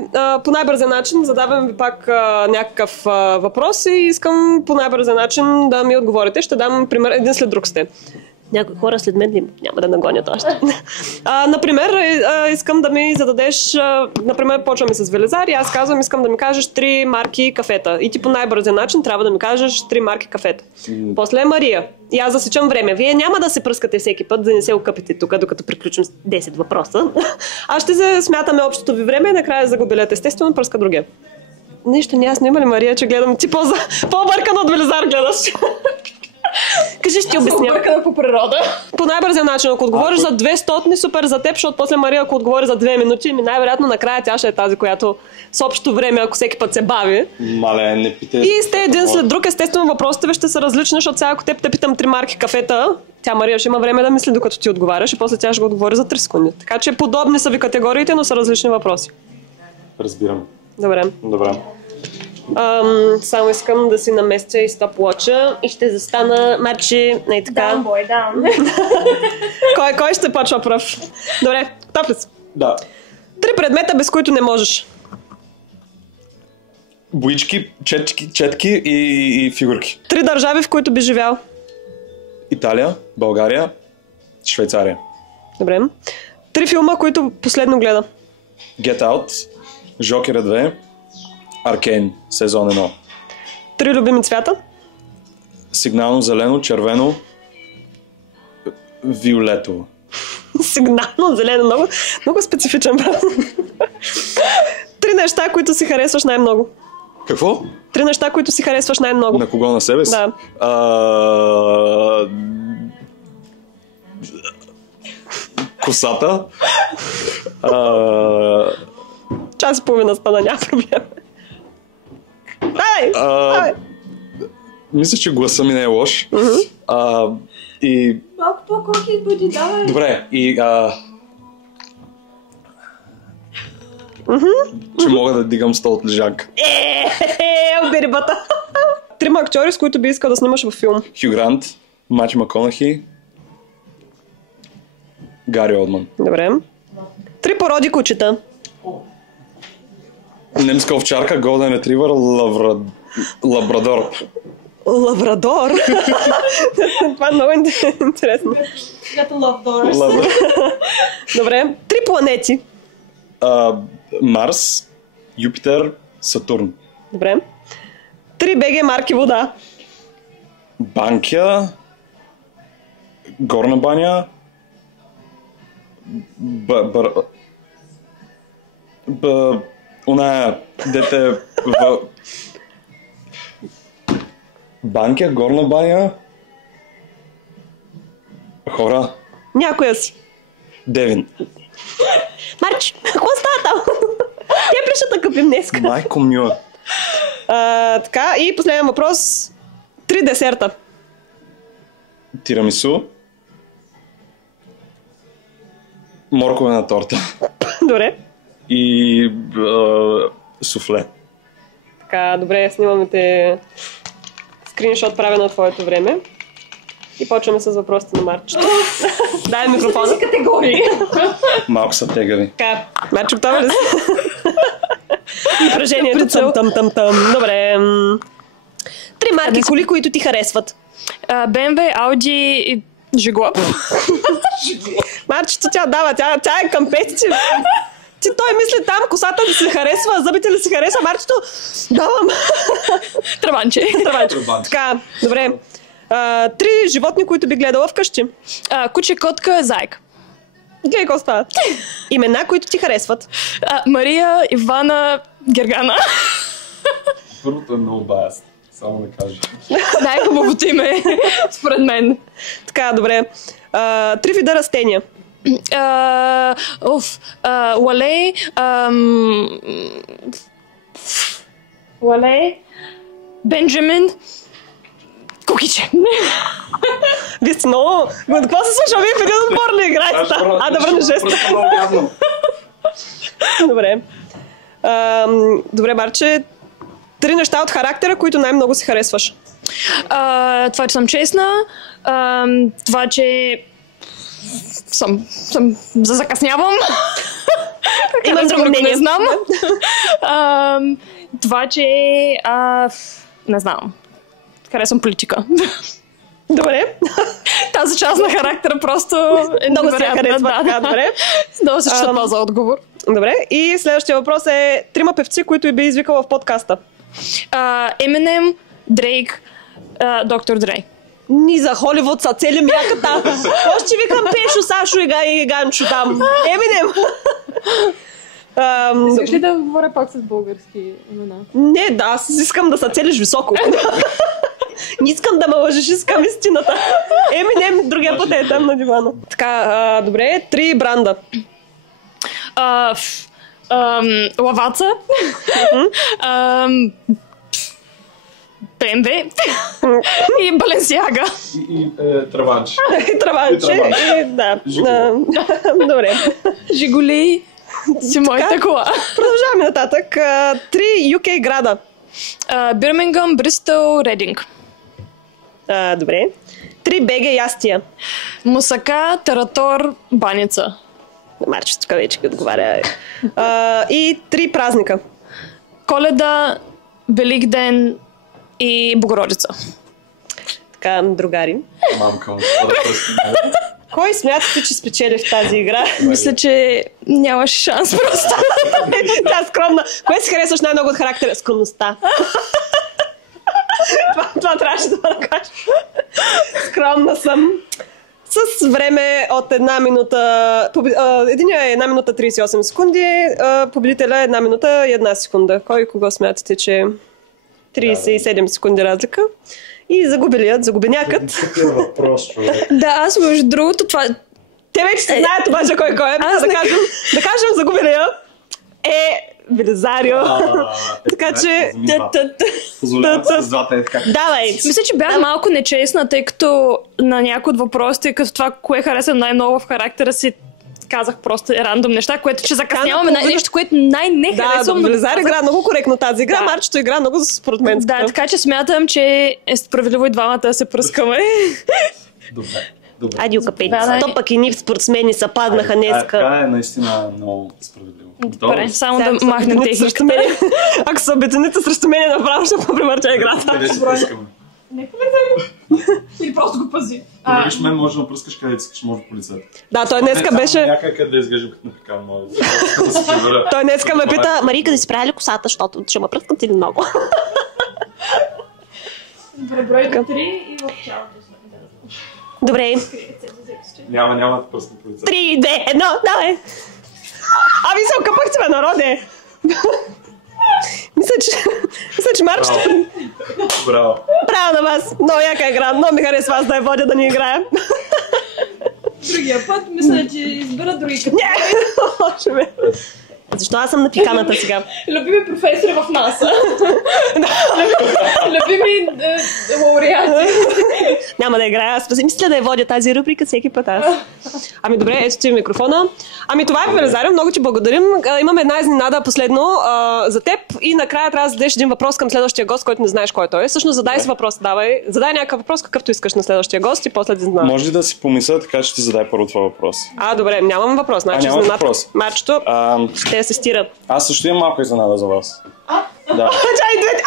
по най-бързия начин, задавам ви пак някакъв въпрос и искам по най-бързия начин да ми отговорите. Ще дам пример, един след друг сте. Някои хора след мен няма да нагонят още. Например, искам да ми зададеш, например, почваме с Велизар и аз казвам, искам да ми кажеш 3 марки кафета. И ти по най-бързия начин трябва да ми кажеш 3 марки кафета. После Мария. И аз засечам време. Вие няма да се пръскате всеки път, да не се окъпите тук, докато приключим 10 въпроса. Аз ще смятаме общото ви време и накрая загубилете. Естествено, пръска другия. Нещо неясно има ли, Мария, че гледам ти по-бъркано от Велизар гледаш? Кажи, ще ти обясня. Объркана по природа. По най-бързия начин, ако отговориш за 200, супер за теб, защото после Мария, ако отговори за 2 минути, най-вероятно накрая тя ще е тази, която с общото време, ако всеки път се бави. Мале, не питай. И сте един след друг, естествено въпросите ви ще са различни, защото сега ако те питам 3 марки кафета, тя Мария ще има време да мисли докато ти отговаряш и после тя ще го отговори за 3 секунди. Така че подобни са ви категориите, но са различни въпроси. Разбирам. Добре. Само искам да си наместя и стопвотча и ще застана Марчи, не така. Down, boy, down. Кой ще почва пръв? Добре, готов ли си? Да. 3 предмета, без които не можеш. Боички, четки и фигурки. 3 държави, в които би живял. Италия, България, Швейцария. Добре. 3 филма, които последно гледа. Get Out, Жокера 2, Аркейн, сезон 1. 3 любими цвята. Сигнално зелено, червено, виолетово. Сигнално зелено, много специфичен брат. 3 неща, които си харесваш най-много. Какво? 3 неща, които си харесваш най-много. На кого? На себе си? Да. Косата. Час и половина стана, няма проблем. Давай! Мисля, че гласа ми не е лош. И... Малко по-колки бъди, давай. Добре, и... че мога да дигам стол от лежанка. Обери бата. 3 актьори, с които би искал да снимаш във филм. Хю Грант, Мачо Маконахи, Гари Олдман. Добре. 3 породи кучета. Немска овчарка, Голден ретривър, лабрадор. Лабрадор? Това е много интересно. Като love doors. Добре. 3 планети. Марс, Юпитер, Сатурн. Добре. 3 БГ марки вода. Банкя, Горна баня, оная, дете в... Банкя, Горна баня, хора. Някоя си. Девин. Марч, какво става там? Кепришата къпим днеска. Майко мила. Така, и последен въпрос. 3 десерта. Тирамису. Морковена торта. Добре. И суфле. Така, добре, снимаме те скриншот правено от твоето време. И почваме с въпросите на Марчето. Дай микрофона. Категории. Малко са тегави. Така, Марчо, готова ли си? Напрежението там. Добре. 3 марки коли, които ти харесват. BMW, Audi и Жигула. Марчето тя дава, тя е към петите. Той мисли там, косата ли се харесва, зъбите ли се харесва, Марчето давам. Трабанче. Така, добре. 3 животни, които би гледала вкъщи. Куче, котка, зайка. Гледай какво става. Имена, които ти харесват. Мария, Ивана, Гергана. Първото е много баяст. Само да кажа. Най-хубавото име, според мен. Така, добре. 3 вида растения. Лалей, Бенджамин, кукиче. Вие сте много... Какво се случва? Вие в един отбор ли играете? Да върнеш жеста. Добре. Добре, Марче. 3 неща от характера, които най-много си харесваш. Това, че съм честна. Това, че съм закъснявам. Имам друго мнение. Не знам. Това, че не знам. Харесвам политика. Добре. Тази част на характера просто е много се харесва. Да. Добре. Много се чета за отговор. Добре. И следващия въпрос е 3 певци, които би извикала в подкаста. Eminem, Дрейк, Доктор Дрей. Ни за Холивуд са цели мяката. Още викам Пешо, Сашо и Ганчо там. Еминем. Искаш ли да говоря пак с български имена? Не, да, аз искам да се целиш високо. Не искам да ме лъжеш, искам истината. Еминем, другия път е там на дивана. Така, добре, 3 бранда. Лаваца. BMW и Баленсиага. И Траванчи. Траванче. Да. Добре. Жигули си моята кола. Продължаваме нататък. 3 UK града. Бирмингъм, Бристъл, Рединг. Добре. 3 БГ ястия. Мусака, Таратор, Баница. Марче тук вече отговаря. И 3 празника. Коледа, Великден и Богородица. Така, другари. Мамка, Кой смятате, че спечели в тази игра? Мисля, че нямаш шанс просто. Тя скромна. Кое си харесваш най-много от характера? Скромността. това трябваше да кажа. Скромна съм. С време от 1 минута... Единия е 1 минута 38 секунди, победителя е 1 минута и 1 секунда. Кой кого смятате, че 37 секунди разлика? И загубенякът. Какъв въпрос, човек? Да, аз между другото това... Те вече се знаят обаче кой е. Да кажем загубения е Велизарио. Така че... Позволявам се с двата е така. Давай. Мисля, че бях малко нечестна, тъй като на някои от въпросите, като това, кое харесвам най-много в характера си, казах просто рандом неща, което че закъсняваме на нещо, което не харесвам. Да, Велизарио игра много коректно тази игра, Марчето игра много според мен. Да, така че смятам, че е справедливо и двамата да се пръскаме. Добре. Айде, Юкапет. То пък и ни спортсмени са паднаха днеска. Това е наистина много справедливо. Добре, само да махнем техниката. Ако са обедените срещу мен, направо ще попремърча играта. Къде се пръскаме? Не полицай. Или просто го пази. Виж, мен може да пръскаш къде искаш, може по лицето. Да, той днеска беше... Някъде да изглеждам като напикавам много. Той днеска ме пита, Марика, да си прави ли косата, защото ще ме пръскат или много? Добре, брой 3 и в чалото. Добре. Няма да пръскам по лицето. 3, 2, 1, давай! Ами се окъпахте, бе, народе! Мисля, че Марчето... Браво. Браво на вас! Много яка игра, много ми харесва аз да я водя да ни играем. Другия път, мисля, че избера други като... Не! Защо аз съм напиканата сега? Любими професори в НАСА. Любими лауреати. Няма да играя. Аз мисля да я водя тази рубрика всеки път аз. Ами добре, ето ти микрофона. Ами това е Велизарио, много ти благодарим. Имаме една изненада последно за теб и накрая трябва да зададеш един въпрос към следващия гост, който не знаеш кой той е. Всъщност задай си въпрос, давай. Задай някакъв въпрос, какъвто искаш на следващия гост и после да изненада. Може ли да си помисля, така че ти задай първо това въпрос? Добре, нямам въпрос. Значи нямаш въпрос. Марчето ще асистира. Аз също имам малко изненада за вас. Да. Чай, двете!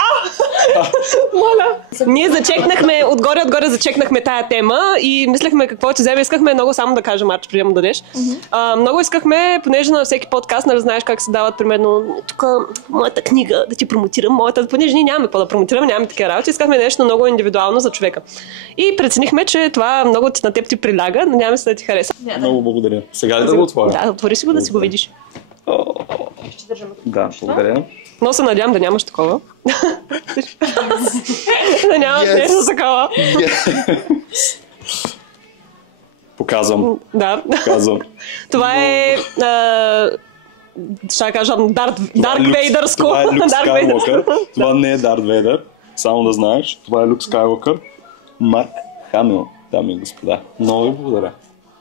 Моля! Ние зачекнахме, отгоре зачекнахме тая тема и мислехме какво ще вземе. Искахме много само да кажа, Марч, приема да дадеш. Много искахме, понеже на всеки подкаст, нали знаеш как се дават, примерно, тук моята книга, да ти промотирам, понеже ние нямаме какво да промотираме, нямаме такива работи, искахме нещо много индивидуално за човека. И преценихме, че това много на теб ти приляга, надяваме се да ти хареса. Много благодаря. Сега ли да го отворя? Да, отвори си го да си го видиш. Да, благодаря. Но се надявам да нямаш такова. Да нямаш нещо такова. Показвам. Да. Показвам. Това е... ще кажам Дарт Вейдърско. Това е Люк Скайуокър. Това не е Дарт Вейдър. Само да знаеш. Това е Люк Скайуокър. Марк Хамил, дами и господа. Много ви благодаря.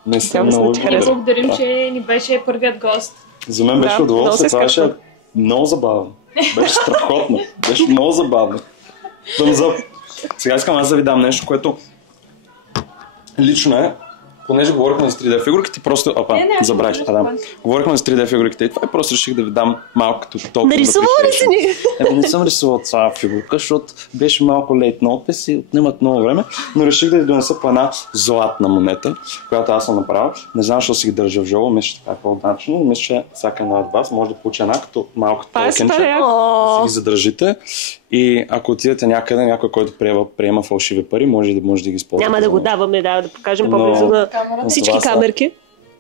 Наистина много ви благодаря. Благодарим, че ни беше първият гост. За мен беше удоволствие. Това беше много забавно. Беше страхотно. Беше много забавно. Сега искам аз да ви дам нещо, което лично е, понеже говорихме за 3D фигурките, просто... забравих. Говорихме за 3D фигурите и това и просто реших да ви дам малко като толкова. Нарисувал ли си ни? Не съм рисувал това фигурка, защото беше малко лейт нотпис и отнемат много време, но реших да ви донеса по една златна монета, която аз съм направил. Не знам, защо си ги държа в жоба, мисля, че така е по-удачно. Мисля, че всяка една от вас може да получи една като малко токенче, да си ги задържите. И ако отидете някъде, някой, който приема фалшиви пари, може да ги използвате. Няма да го даваме, да покажем по-близо на всички камерки.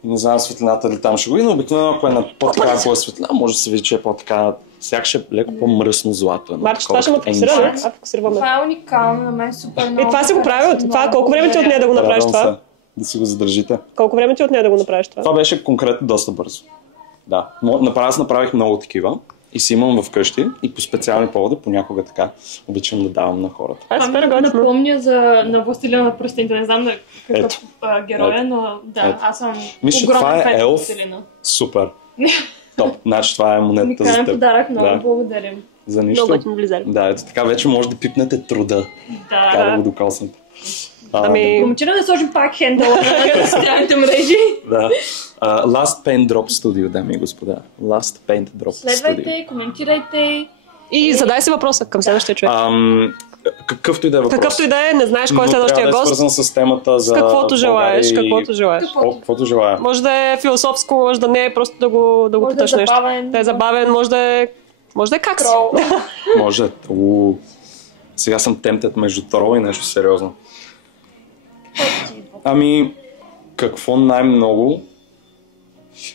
Не знам светлината ли там ще го види, но обикновено ако е на по-така светлина, може да се види, че е по-така Сякаш е леко по-мръсно злато. Марч, това ще ме фокусира, не? Фокусираме. Това е уникално, на мен супер много. И това си го правил. Това колко време ти отне да го направиш това? Да си го задържите. Колко време ти отне да го направиш това? Това беше конкретно доста бързо. Да. Направих много такива и си имам вкъщи и по специални поводи понякога така обичам да давам на хората. Това е супер Това готино. напомня на Властелина на пръстените. Не знам какъв герой е, но да, аз съм огромен фен на Властелина. Супер. Топ. Значи това е монетата за Уникален теб. подарък, много благодарим. За нищо. Много готин влизали. Да, ето така вече може да пипнете труда. Така да го докоснете. Коментираме да сложим пак хендъла на социалните мрежи. Да. Last Paint Drop Studio, дами и господа. Last Paint Drop Studio. Следвайте, коментирайте. И задай си въпроса към следващия човек. Какъвто и да е въпрос. Какъвто и да е, не знаеш кой е следващия гост. Свързан с темата за каквото желаеш, и... каквото желаеш. Каквото желая. Може да е философско, може да не е, просто да го питаш нещо. Да е забавен, може да е как си. Може. Сега съм темтет между трол и нещо сериозно. Ами, какво най-много,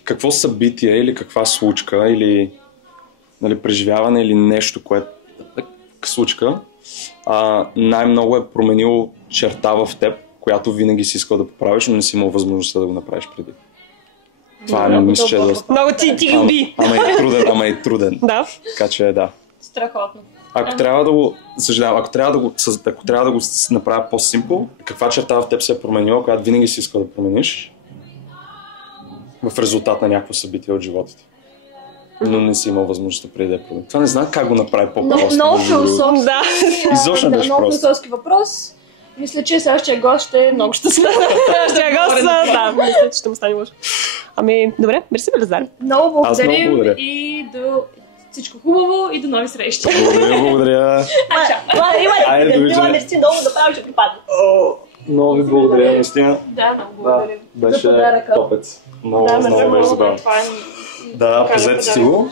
какво събитие или каква случка или преживяване или нещо, което случка, най-много е променило черта в теб, която винаги си искал да поправиш, но не си имал възможността да го направиш преди. Това мисля, че е доста. Много ти ги уби. Ама е труден. Да. Така че да. Страхотно. Ако трябва да го направя по-симпл, каква черта в теб се е променила, която винаги си искал да промениш в резултат на някакво събитие от живота ти, но не си имал възможността преди да я промениш. Това не знам как го направи по-просто. Много философски. Да. Изобщо беше много просто. философски въпрос. Мисля, че следващия гост ще е много щастлив. Следващия гост, да, мисля, че ще му стане лошо. Ами, добре, мерси, Велизар. Много благодарим благодаря. и до всичко хубаво и до нови срещи. Благодаря. Айде, довиждане. мерси много да правиш, ще припадне. Много ви благодаря, наистина. Да, много благодарим. Беше За подаръка. топец. Много беше забавно. Да, пазете си го.